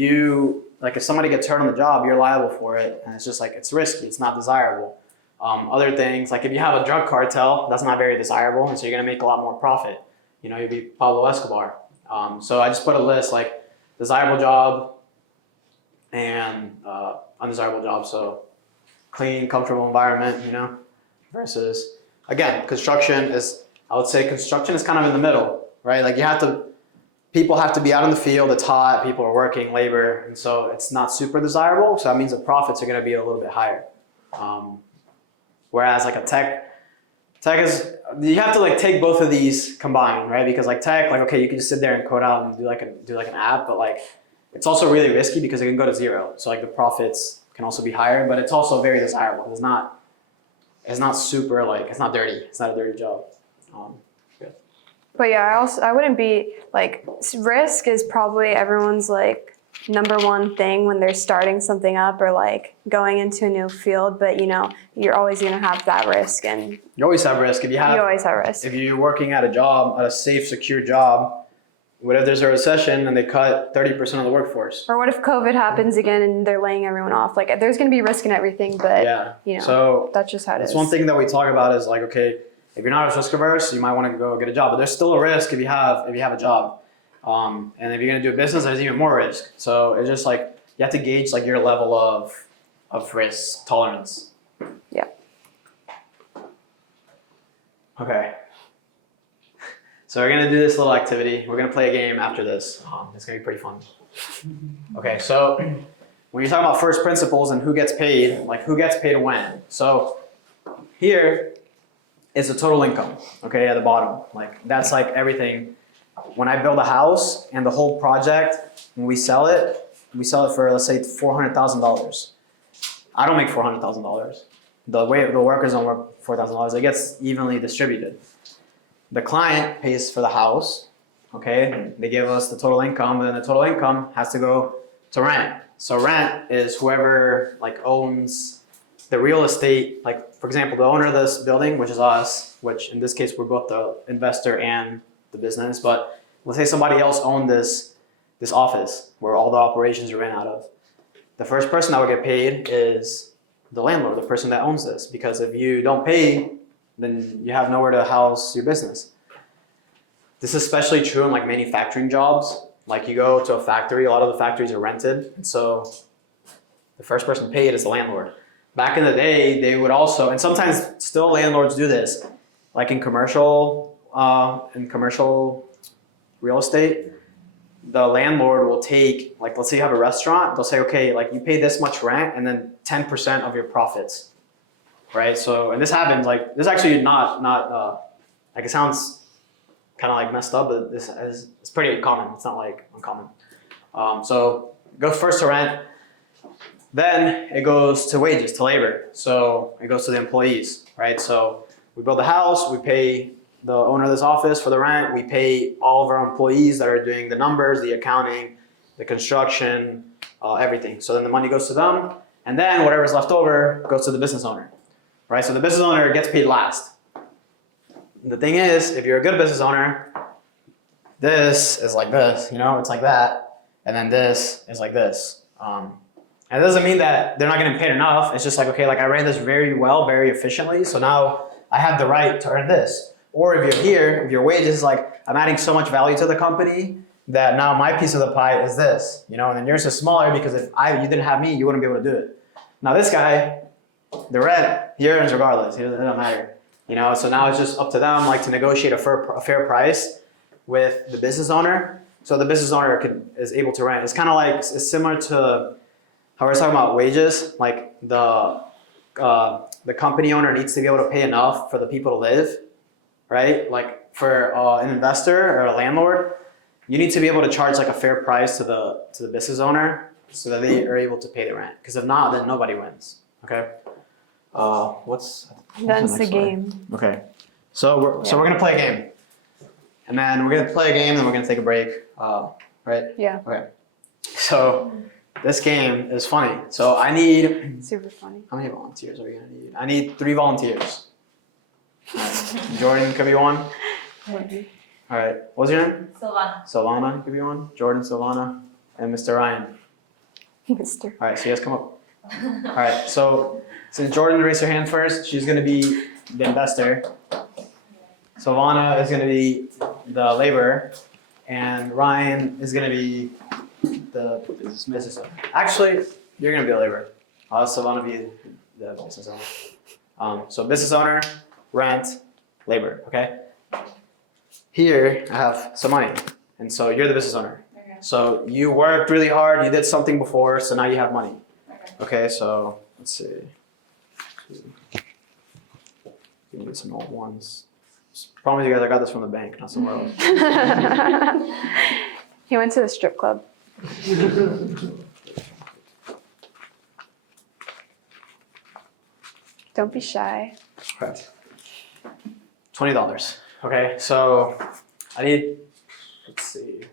somebody gets hurt on the job, you're liable for it. And it's just like, it's risky, it's not desirable. Other things, like if you have a drug cartel, that's not very desirable. And so you're gonna make a lot more profit. You'll be Pablo Escobar. So I just put a list like desirable job and undesirable job. So clean, comfortable environment, versus, again, I would say construction is kind of in the middle, right? Like you have to people have to be out in the field, it's hot, people are working, labor, and so it's not super desirable. So that means the profits are going to be a little bit higher. Whereas like a tech is, you have to like take both of these combined, right? Because like tech, like okay, you can just sit there and code out and do like an app, but like it's also really risky because it can go to zero. So like the profits can also be higher, but it's also very desirable. It's not super like, it's not dirty. It's not a dirty job. But yeah, I wouldn't be like, risk is probably everyone's like number one thing when they're starting something up or like going into a new field. But you know, you're always gonna have that risk, and You always have risk. you always have risk. If you're working at a job, at a safe, secure job, what if there's a recession and they cut 30% of the workforce? Or what if COVID happens again and they're laying everyone off? Like there's gonna be risk in everything, but Yeah. you know, So that's just how it is. that's one thing that we talk about is like, okay, if you're not as risk averse, you might want to go get a job, but there's still a risk if you have a job. And if you're gonna do a business, there's even more risk. So it's just like you have to gauge like your level of risk tolerance. Yeah. Okay. So we're gonna do this little activity. We're gonna play a game after this. It's gonna be pretty fun. Okay, so when you're talking about first principles and who gets paid, like who gets paid when. So here is the total income, okay, at the bottom. Like that's like everything. When I build a house and the whole project, when we sell it for, let's say, $400,000. I don't make $400,000. The workers don't work $4,000. It gets evenly distributed. The client pays for the house, okay? They give us the total income, and the total income has to go to rent. So rent is whoever like owns the real estate. Like for example, the owner of this building, which is us, which in this case we're both the investor and the business. But let's say somebody else owned this office where all the operations are ran out of. The first person that would get paid is the landlord, the person that owns this, because if you don't pay, then you have nowhere to house your business. This is especially true in like manufacturing jobs. Like you go to a factory, a lot of the factories are rented, and so the first person paid is the landlord. Back in the day, they would also, and sometimes still landlords do this, like in commercial real estate, the landlord will take, like let's say you have a restaurant, they'll say, okay, like you pay this much rent and then 10% of your profits, right? So, and this happens, like this is actually not like it sounds kind of like messed up, but it's pretty common. It's not like uncommon. So it goes first to rent, then it goes to wages, to labor. So it goes to the employees, right? So we build a house, we pay the owner of this office for the rent, we pay all of our employees that are doing the numbers, the accounting, the construction, everything. So then the money goes to them, and then whatever's left over goes to the business owner, right? So the business owner gets paid last. The thing is, if you're a good business owner, this is like this, you know, it's like that, and then this is like this. And it doesn't mean that they're not getting paid enough. It's just like, okay, like I ran this very well, very efficiently, so now I have the right to earn this. Or if you're here, if your wages is like, I'm adding so much value to the company that now my piece of the pie is this, you know, and then yours is smaller because if you didn't have me, you wouldn't be able to do it. Now this guy, the rent, he earns regardless, it doesn't matter, you know, so now it's just up to them like to negotiate a fair price with the business owner. So the business owner is able to rent. It's kind of like, it's similar to how we're talking about wages, like the company owner needs to be able to pay enough for the people to live, right? Like for an investor or a landlord, you need to be able to charge like a fair price to the business owner so that they are able to pay the rent. Because if not, then nobody wins. Okay. That's the game. Okay. So we're gonna play a game, and then we're gonna play a game, and we're gonna take a break. Right? Yeah. Okay. So this game is funny. So I need. Super funny. How many volunteers are we gonna need? I need 3 volunteers. Jordan could be one. All right. What's your name? Silvana. Silvana could be one. Jordan, Silvana, and Mr. Ryan. Mr. All right. So you guys come up. All right. So since Jordan raised her hand first, she's gonna be the investor. Silvana is gonna be the laborer, and Ryan is gonna be the business owner. Actually, you're gonna be the laborer. I'll have Silvana be the business owner. So business owner, rent, labor. Okay. Here I have some money. and so you're the business owner. Okay. So you worked really hard, you did something before, so now you have money. Okay. Okay, so let's see. Give me some old ones. Promise you guys, I got this from the bank, not somewhere else. He went to the strip club. Don't be shy. Right. $20. Okay, so I need, let's see.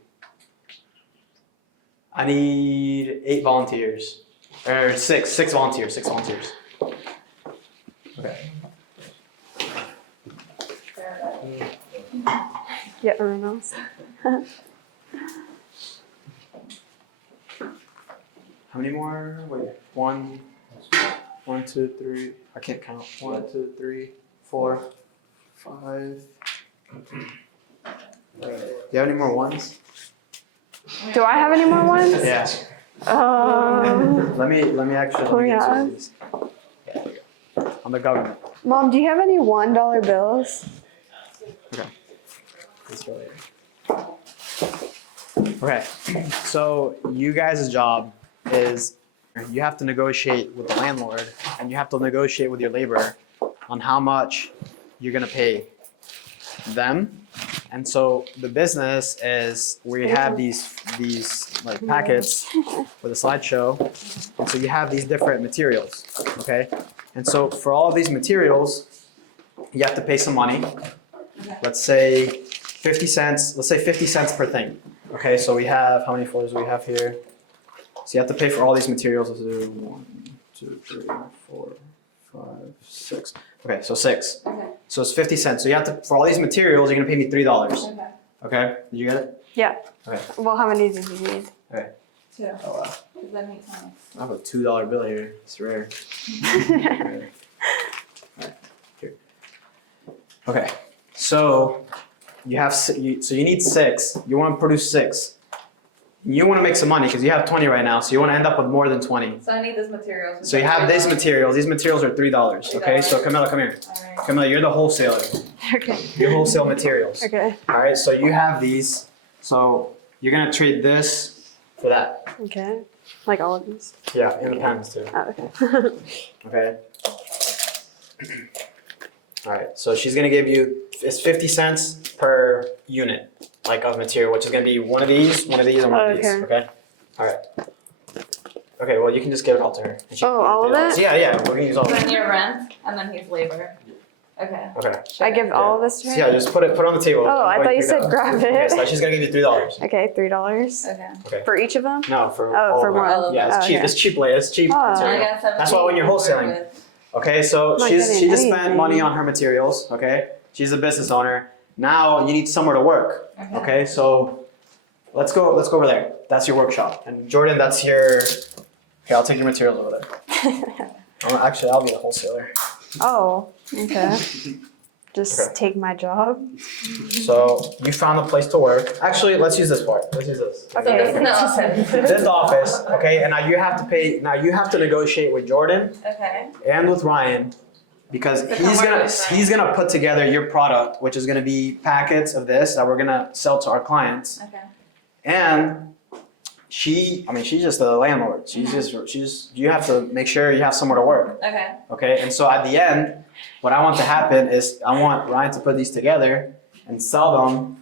I need 8 volunteers. Or six volunteers. Okay. Yeah, everyone else. How many more? Wait, 1, 2, 3. I can't count. 1, 2, 3, 4, 5. Do you have any more ones? Do I have any more ones? Yeah. Let me actually. Oh, yeah. Let me get some of these. I'm the government. Mom, do you have any $1 bills? Okay. Let's go later. Okay. So you guys' job is you have to negotiate with the landlord and you have to negotiate with your laborer on how much you're gonna pay them. And so the business is we have these like packets with a slideshow. And so you have these different materials, okay? And so for all of these materials, you have to pay some money. Let's say 50 cents, let's say 50 cents per thing. Okay, so we have, how many folders do we have here? So you have to pay for all these materials. Let's do 1, 2, 3, 4, 5, 6. Okay, so 6. Okay. So it's 50 cents. So you have to, for all these materials, you're gonna pay me $3. Okay. Okay, did you get it? Yeah. Okay. Well, how many did you need? 2. Oh, wow. Does that make sense? I have a $2 bill here. It's rare. Okay, so you have so you need 6. You want to produce 6. You want to make some money because you have 20 right now, so you want to end up with more than 20. So I need these materials. So you have these materials. These materials are $3. Okay, so Camilla, come here. Alright. Camilla, you're the wholesaler. Okay. You wholesale materials. Okay. All right, so you have these. So you're gonna trade this for that. Okay. Like all of these. Yeah, and the pens too. Oh, okay. Okay. All right, so she's gonna give you, it's 50 cents per unit, like of material, which is gonna be one of these, and one of these, okay? All right. Okay, well, you can just give it all to her. And she- Oh, all of it? Yeah, we're gonna use all of Then it. your rent, and then he's labor. Okay. Okay. I give all of this to So her? yeah, just put it on the table. Oh, I thought you said grab Okay, so it. she's gonna give you $3. Okay, $3. Okay. For each of them? No, for Oh, all for of it. one. Yeah, it's Oh, cheap, okay. it's cheap, it's cheap Oh. I material. got 17. That's why when you're wholesaling. Okay, so Not she getting just spent anything. money on her materials, okay? She's a business owner. Now you need somewhere to work, okay? So let's go over there. That's your workshop. And Jordan, that's your, okay, I'll take your materials over there. Actually, I'll be the wholesaler. Oh, okay. Just Okay. take my job. So you found a place to work. Actually, let's use this part. Let's use this. So this is the office. This is the office, okay? And now you have to pay, now you have to negotiate with Jordan Okay. and with Ryan because To come work with he's gonna put together your product, which is gonna be packets of this that we're gonna sell to our clients. Okay. And she's just the landlord. She's just you have to make sure you have somewhere to work. Okay. Okay, and so at the end, what I want to happen is I want Ryan to put these together and sell them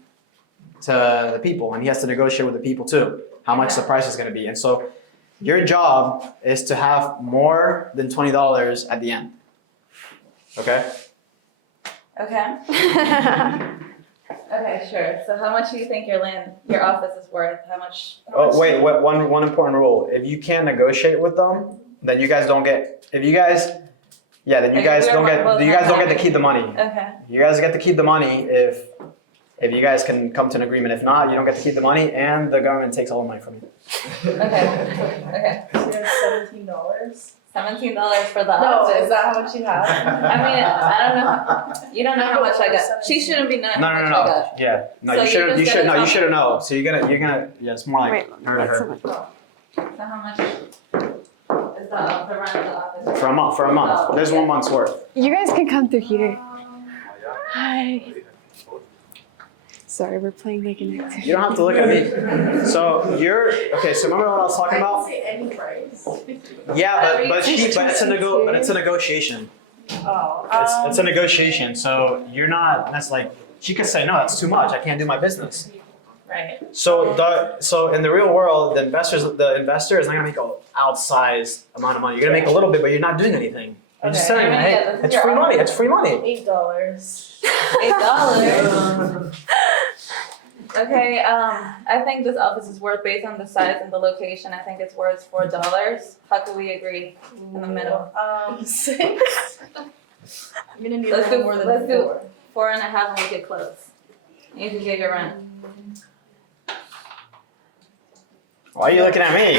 to the people, and he has to negotiate with the people too, how much the price is going to be. And so your job is to have more than $20 at the end. Okay? Okay. Okay, sure. So how much do you think your office is worth? How much? Oh, wait, one important rule. If you can't negotiate with them, then you guys don't get, then you guys don't get to keep the money. Okay. You guys get to keep the money if you guys can come to an agreement. If not, you don't get to keep the money, and the government takes all the money from you. Okay. So you have $17? $17 for the No, office. is that how much you have? I mean, I don't know. You don't know how much I got. She shouldn't be knowing how much I No. got. Yeah. No, So you should. you You just should. get No, it you from- should know. So you're gonna. Yeah, it's more like Wait, her to her. So how much is the rent of the office? For a month. For a month. There's 1 month's worth. You guys can come through here. Hi. Sorry, we're playing like an activity. You don't have to look at me. So you're okay. So remember what I was talking about? say any price. Yeah, but it's a negotiation. Oh, It's a negotiation. So you're not. That's like she could say no. That's too much. I can't do my business. right. So in the real world, the investor is not gonna make an outsized amount of money. You're gonna make a little bit, but you're not doing anything. You're just Okay. telling me, I mean, yeah, hey, that's it's your free money. own- It's free money. $8. $8. Okay, I think this office is worth, based on the size and the location, I think it's worth $4. How can we agree in the middle? 6. I'm gonna need Let's a do- little more than let's do- 4. 4.5 and we get close. You can get your rent. Why are you looking at me?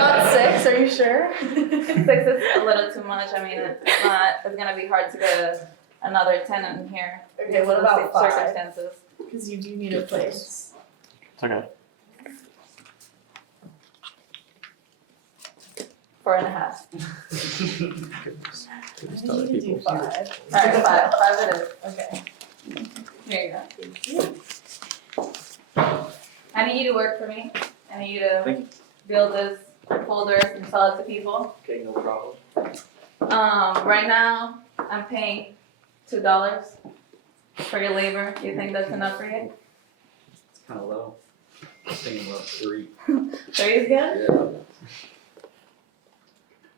Not 6, are you sure? 6 is a little too much. I mean, it's gonna be hard to get another tenant in here. Okay, what because of about the 5? circumstances? Because you do need a place. It's okay. 4.5. You can do 5. Alright, 5. 5 it is. Okay. Here you go. I need you to work for me. I need you to build this folders and sell it to people. Okay, no problem. Right now, I'm paying $2 for your labor. Do you think that's enough for you? It's kind of low. I'm thinking about 3. 3 is good? Yeah.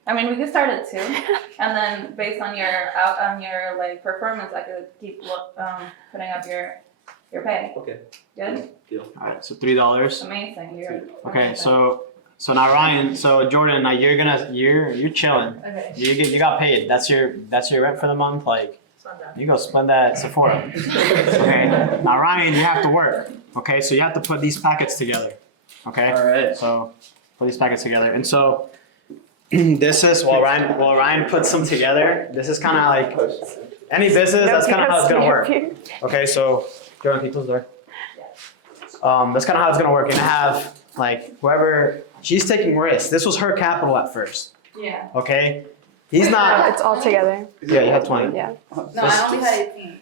I mean, we could start at 2, and then based on your like performance, I could keep putting up your pay. Okay. Good? All right. So $3. Amazing. You're Okay. amazing. So now Ryan. So Jordan. Now you're chilling. Okay. You got paid. That's your rent for the month. Like So I'm done. you go spend that at Sephora. Okay. Now Ryan, you have to work. Okay. So you have to put these packets together. Okay. All right. So put these packets together, and so this is while Ryan puts them together. This is kind of like any business. That's kind of how it's gonna work. Okay. So Jordan, can you close the door? That's kind of how it's gonna work. You're gonna have like whoever she's taking risks. This was her capital at first. Yeah. Okay. He's not. It's all together. Yeah, you have 20. Yeah. No, I only had 18.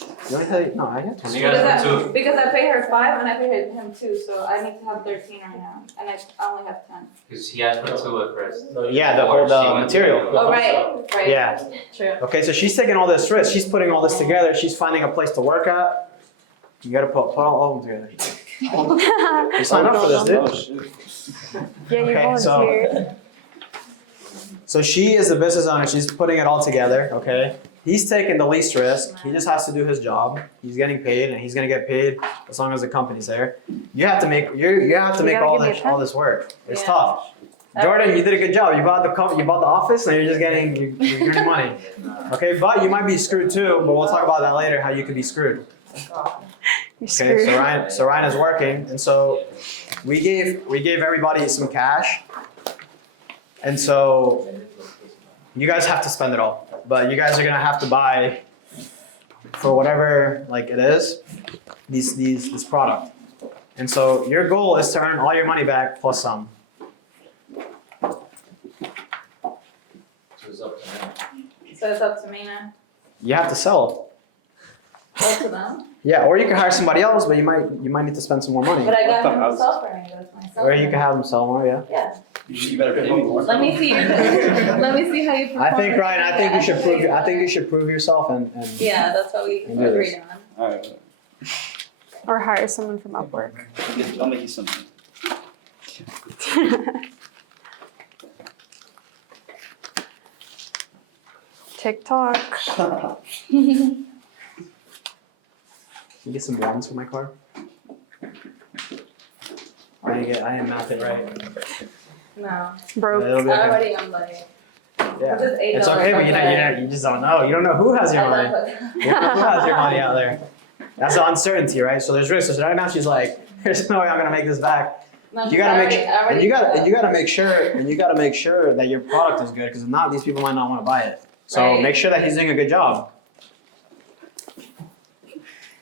You want me to tell you? No, I got 20. Because I pay her 5 and I pay him 2, so I need to have 13 right now, and I only have 10. Because he asked for 2 at first. Yeah, the Or she went material. to- Oh, right. Yeah. True. Okay, so she's taking all this risk. She's putting all this together. She's finding a place to work at. You gotta put all of them together. You signed up for this, dude. Yeah, you Okay, so- volunteered. So she is the business owner. She's putting it all together. Okay. He's taking the least risk. He just has to do his job. He's getting paid, and he's gonna get paid as long as the company's there. You have to make you have to make gotta all give me this a all this work. It's Yeah. tough. Jordan, you did a good job. You bought the office, and you're just getting you're earning money. Okay, but you might be screwed too. But we'll talk about that later. How you could be screwed. You're Okay, screwed. so Ryan is working, and so we gave everybody some cash, and so you guys have to spend it all. But you guys are gonna have to buy for whatever like it is this product, and so your goal is to earn all your money back plus some. So it's up to me. So it's up to me now. You have to sell. Up to them. Yeah, or you can hire somebody else, but you might need to spend some more money. But I got him himself for me. That's myself. Or you can have them sell more. Yeah. Yeah. You better pay me more. Let me see. Let me see how you perform. I think Ryan. I think you should prove yourself and. Yeah, that's what we And do this. agreed on. Alright, Or hire someone from Upwork. I'll make you something. TikTok. Can you get some wands for my car? I didn't math it right. No. Broke. It'll be I okay. already am like. Yeah. This is $8 It's okay, but you just don't know. You don't know who has your money. You don't know who has your money out there. That's the uncertainty, right? So there's risk. So right now she's like, "There's no way I'm gonna make this back." No, You gotta make I already you gotta make sure that your product is good, because if not, these people might not want to buy it. So Right. make sure that he's doing a good job.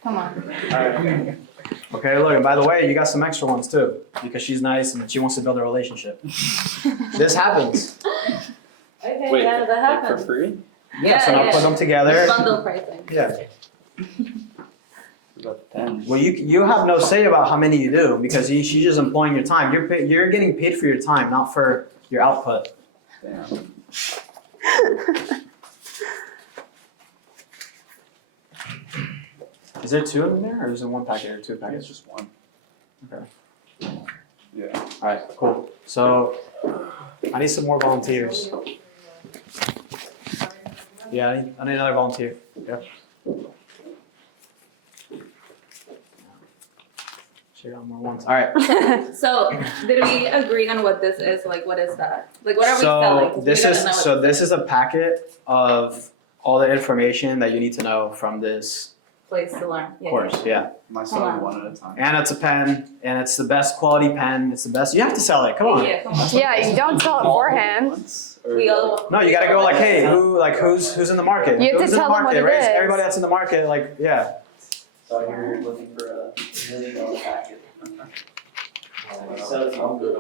Come on. Okay, look, and by the way, you got some extra ones too, because she's nice and she wants to build a relationship. This happens. Okay, Wait, yeah, that like happens. for free? Yeah, so now put them together. Bundle pricing. Yeah. About 10. Well, you have no say about how many you do because she's just employing your time. You're getting paid for your time, not for your output. Damn. Is there two in there, or is it one packet or two I think packets? it's just one. Okay. Yeah. All right, cool. So I need some more volunteers. Yeah, I need another volunteer. Yep. Sure, got more ones. All right. So, did we agree on what this is? Like, what is that? Like, what are we selling? 'Cause we This gotta is know what this is a packet of all the information that you need to know from this place to learn. Yeah. course. Yeah. Am I selling one at a time? And it's a pen, and it's the best quality pen. It's the best. You have to sell it. Come on. Yeah, come on. Yeah, you don't sell it for him. Once, or We all. No, you gotta go like, hey, who's in the market? You have to Who's in the tell them what market, it right? is. Everybody that's in the market, like, yeah. So I hear you're looking for a $1 million packet. I'm good.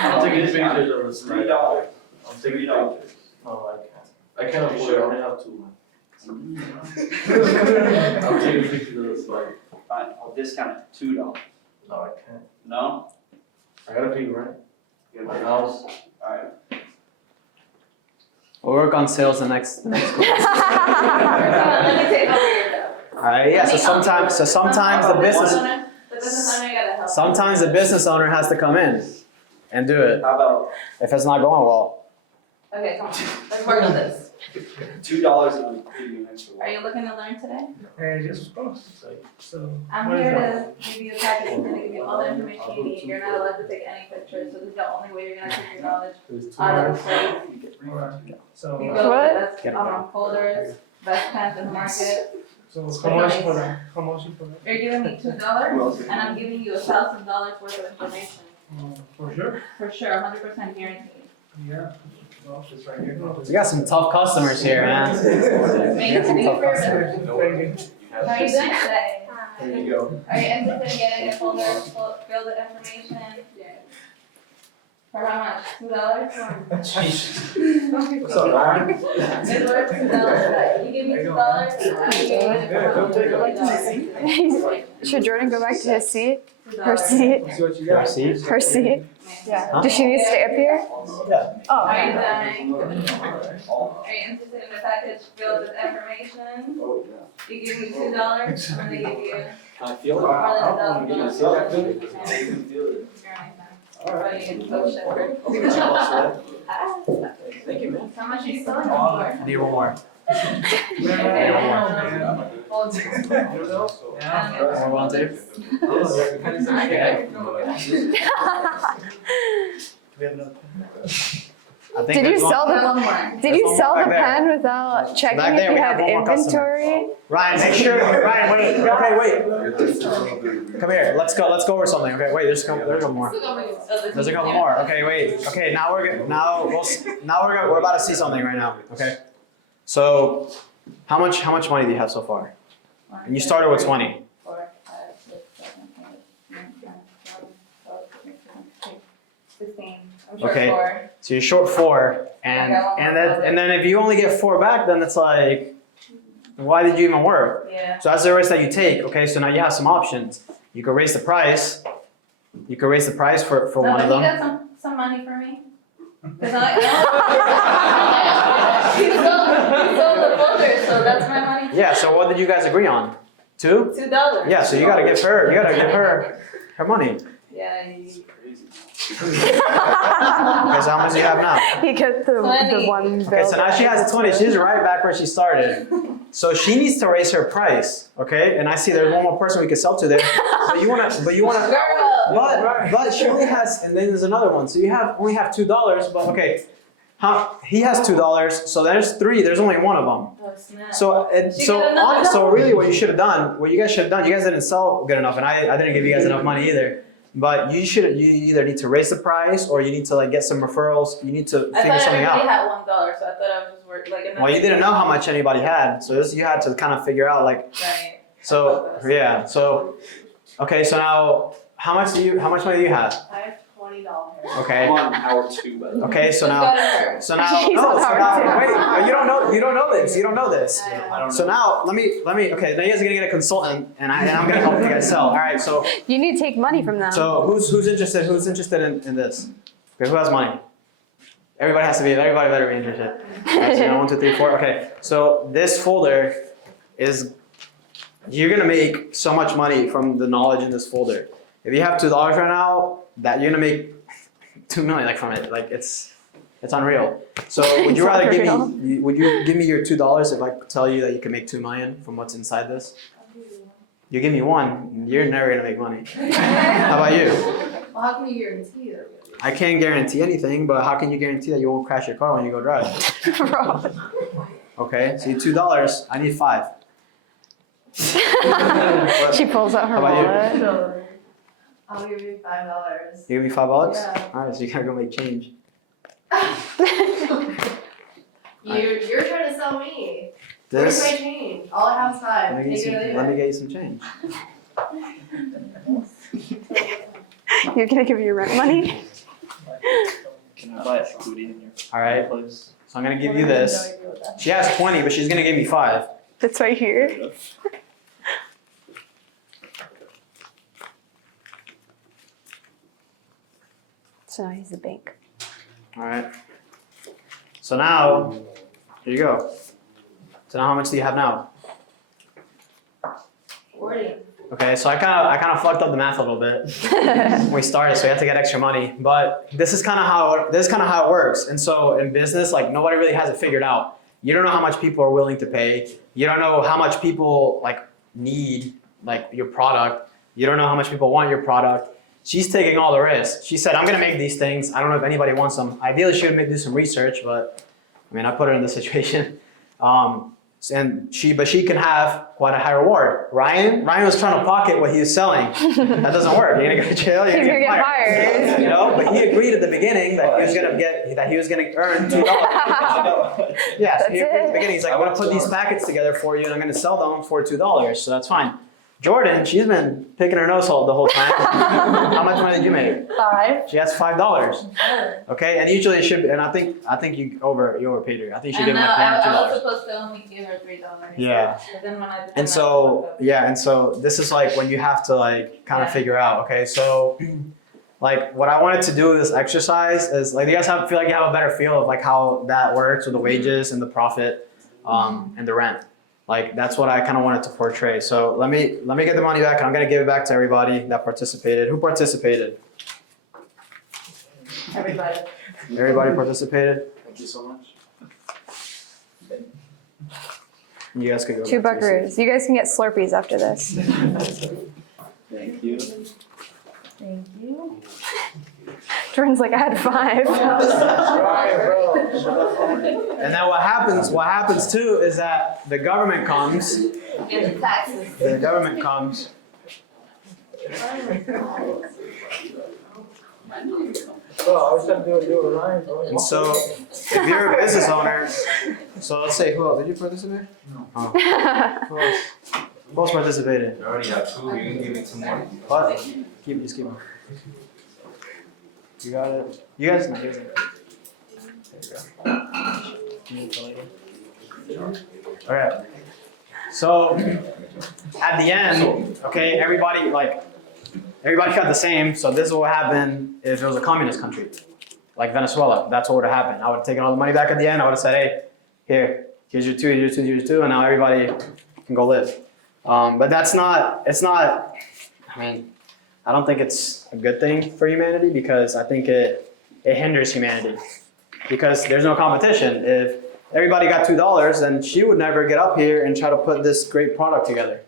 I'll take pictures pictures of this. $3. I'm taking pictures. No, I can't afford it, I only have two. I'm taking pictures of the slide. Fine, I'll discount it, $2. No, I can't. No? I gotta pay rent. Get my house. Alright. We'll work on sales the next. Let me take over your job. All right. Yeah. So sometimes the business owner gotta help. sometimes the business owner has to come in and do it How about if it's not going well. Okay, come on. Let's work on this. $2 and I'll give you an extra one? Are you looking to learn today? Hey, just supposed to say, so. I'm here to give you a package. I'm gonna give you all the information you need. You're not allowed to take any pictures, so this is the only way you're gonna keep your knowledge out of the place. So, You go What? with best folders, best pens in the market. so how much for that? How much for that? You're giving me $2, and I'm giving you $1,000 worth of information. For sure? For sure, 100% guaranteed. Yeah. Well, it's right here. We got some tough customers here, man. Maybe to be Tough for customers. How are you doing today? There you go. Are you interested in getting a folder filled with information? For how much? $2? What's up, man? It's worth $2. You give me $2, and I give you $1,000. Should Jordan go back to his seat? Her seat? Your seat? Her seat? Yeah. Does she need to stay up here? Yeah. Oh. Are you interested in the package filled with information? Oh, yeah. You give me $2, I'm gonna give you Can I feel it? more than $1,000. You can feel it. Alright. Shepherd. Thank you, man. How much are you selling them for? I need one more. Okay, More volunteer? I think Did you there's one- sell the One more. Did you sell the Back there. pen without checking Back if there, you we have had one more customer. inventory? Ryan, make sure. Ryan, wait. Okay, wait. Come here. Let's go over something. Okay, wait. There's a couple more. There's a couple more. Okay, wait. Okay, now we're about to see something right now. Okay. So, how much money do you have so far? And you started with 20. 4, 5, 6, 7, 8, 9, 10, 11, 12, 13, 15. I'm short Okay. 4. So you're short 4, and then if you only get 4 back, then it's like, why did you even work? Yeah. So that's the risk that you take. Okay, so now you have some options. You could raise the price. You could raise the price for So, one of you them. got some money for me? Cause I you sold the folder, so that's my money. Yeah. So what did you guys agree on? 2? $2. Yeah. So you gotta give her her money. Yeah. Okay. So how much do you have now? He got the 20. one bill. Okay. So now she has 20. She's right back where she started. So she needs to raise her price. Okay. And I see there's one more person we could sell to there. But you wanna. Girl. But she only has, and then there's another one. So you only have $2. But okay. He has $2. So there's 3. There's only one of them. Oh, snap. So really what you should have done, what you guys should have done, you guys didn't sell good enough, and I didn't give you guys enough money either. But you either need to raise the price or you need to like get some referrals. You need to I figure thought something everybody out. had $1, so I thought I was just working like. Well, you didn't know how much anybody had, so you had to kind of figure out like. Right. So yeah, so okay, so now how much money do you have? I have $20. Okay. I'm on hour 2, by the way. Okay, so Let's now. go to her. So now, He's no, on so our now team. wait, you you don't know this. You don't know this. I don't So know. now let me. Okay, now you guys are gonna get a consultant, and I'm gonna help you guys sell. All right. So You need to take money from them. who's interested? Who's interested in this? Okay, who has money? Everybody has to be. Everybody better be interested. All right, so you got 1, 2, 3, 4. Okay. So this folder is. You're gonna make so much money from the knowledge in this folder. If you have $2 right now, that you're gonna make $2 million like from it. Like it's unreal. So would you It's rather give unreal. me? Would you give me your $2 if I tell you that you can make $2 million from what's inside this? You give me 1, you're never gonna make money. How about you? Well, how can you guarantee that? I can't guarantee anything, but how can you guarantee that you won't crash your car when you go drive? Okay, so you $2. I need 5. She pulls out her How about you? wallet. I'll give you $5. You give me $5? Yeah. All right, so you gotta go make change. You're trying to sell me. Where's my This. change? All I have is 5. Let me Take it or leave let me it. get you some change. You're gonna give your rent money? Can I buy a scooty in your All right, place? so I'm gonna give you this. She has 20, but she's gonna give me 5. That's right here. So now he's the bank. All right. So now, here you go. So now, how much do you have now? 40. Okay, so I kind of fucked up the math a little bit when we started, so we had to get extra money. But this is kind of how it works. And so in business, like nobody really has it figured out. You don't know how much people are willing to pay. You don't know how much people like need like your product. You don't know how much people want your product. She's taking all the risks. She said, "I'm gonna make these things. I don't know if anybody wants them." Ideally, she would do some research, but I mean, I put her in this situation. But she can have quite a high reward. Ryan was trying to pocket what he was selling. That doesn't work. You're gonna go to jail. You're He's gonna get fired. You know, but he agreed at the beginning that he was gonna earn $2. Yeah, so he agreed at the beginning. He's like, "I'm gonna put these packets together for you, and I'm gonna sell them for $2." So that's fine. Jordan, she's been picking her nose hole the whole time. How much money did you make? 5. She has $5. Okay, and usually it should be, and I think you overpaid her. I think you should give And her no, like I $2. was supposed to only give her $3. Yeah. But then when I And so this is like when you have to like kind of Yeah. figure out, okay, so like what I wanted to do with this exercise is like you guys feel like you have a better feel of like how that works with the wages and the profit and the rent. Like that's what I kind of wanted to portray. So let me get the money back and I'm gonna give it back to everybody that participated. Who participated? Everybody. Everybody participated? Thank you so much. You guys could go. 2 back to your seats. buckaroos. You guys can get Slurpees after this. Thank you. Thank you. Jordan's like, I had 5. And then what happens too is that the government comes. Get the taxes. The government comes. And so, if you're a business owner, so let's say who else? Did you participate? No. Oh. Who else? Who else participated? I already have 2, you can give me 2 more. What? Just keep on. You got it. You guys know. All right. So at the end, okay, everybody got the same. So this is what would happen if it was a communist country, like Venezuela. That's what would have happened. I would have taken all the money back at the end. I would have said, hey, here's your 2, here's your 2, here's your 2, and now everybody can go live. But it's not, I mean, I don't think it's a good thing for humanity because I think it hinders humanity because there's no competition. If everybody got $2, then she would never get up here and try to put this great product together,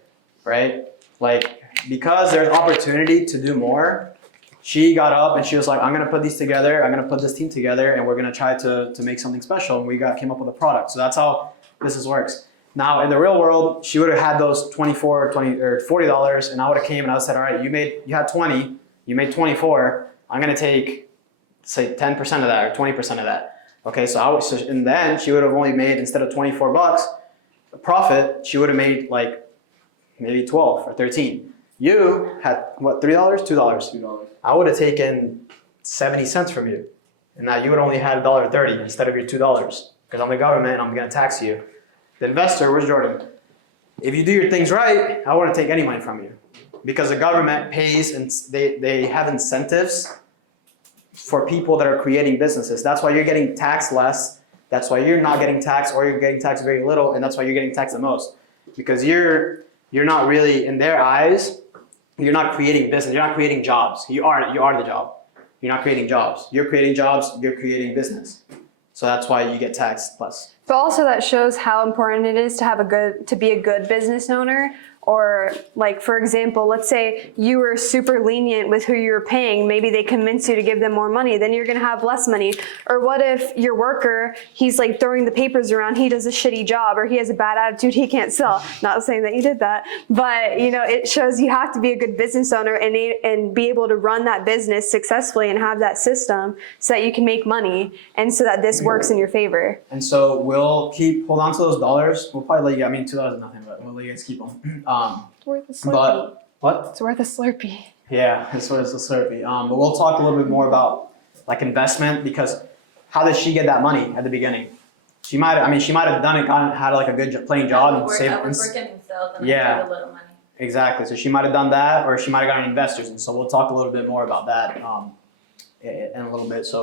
right? Like, because there's opportunity to do more, she got up and she was like, I'm gonna put these together, I'm gonna put this team together, and we're gonna try to make something special, and came up with a product. So that's how business works. Now, in the real world, she would have had those $20 or $40, and I would have came and I would have said, all right, you had 20, you made 24, I'm gonna take, say, 10% of that or 20% of that. Okay, and then she would have only made, instead of $24 profit, she would have made like maybe 12 or 13. You had what, $3, $2? $2. I would have taken 70 cents from you. And now you would only had $1.30 instead of your $2. because I'm the government and I'm gonna tax you. The investor, where's Jordan? If you do your things right, I don't want to take any money from you, because the government pays and they have incentives for people that are creating businesses. That's why you're getting taxed less. That's why you're not getting taxed, or you're getting taxed very little, and that's why you're getting taxed the most. Because you're not really, in their eyes, you're not creating business. You're not creating jobs. You are the job. You're not creating jobs. You're creating jobs. You're creating business. So that's why you get taxed less. But also that shows how important it is to have to be a good business owner. Or like, for example, let's say you were super lenient with who you were paying. Maybe they convince you to give them more money. Then you're going to have less money. Or what if your worker, he's like throwing the papers around. He does a shitty job, or he has a bad attitude. He can't sell. Not saying that you did that, but you know, it shows you have to be a good business owner and be able to run that business successfully and have that system so that you can make money and so that this works in your favor. And so we'll hold on to those dollars. We'll probably let you, I mean, $2 is nothing, but we'll let you guys keep them. It's worth a Slurpee. But what? It's worth a Slurpee. Yeah, it's worth a Slurpee. But we'll talk a little bit more about like investment, because how did she get that money at the beginning? She might have done it, had like a good playing job and saved. I was working himself and Yeah. I saved a little money. Exactly. So she might have done that, or she might have gotten investors, and so we'll talk a little bit more about that in a little bit. So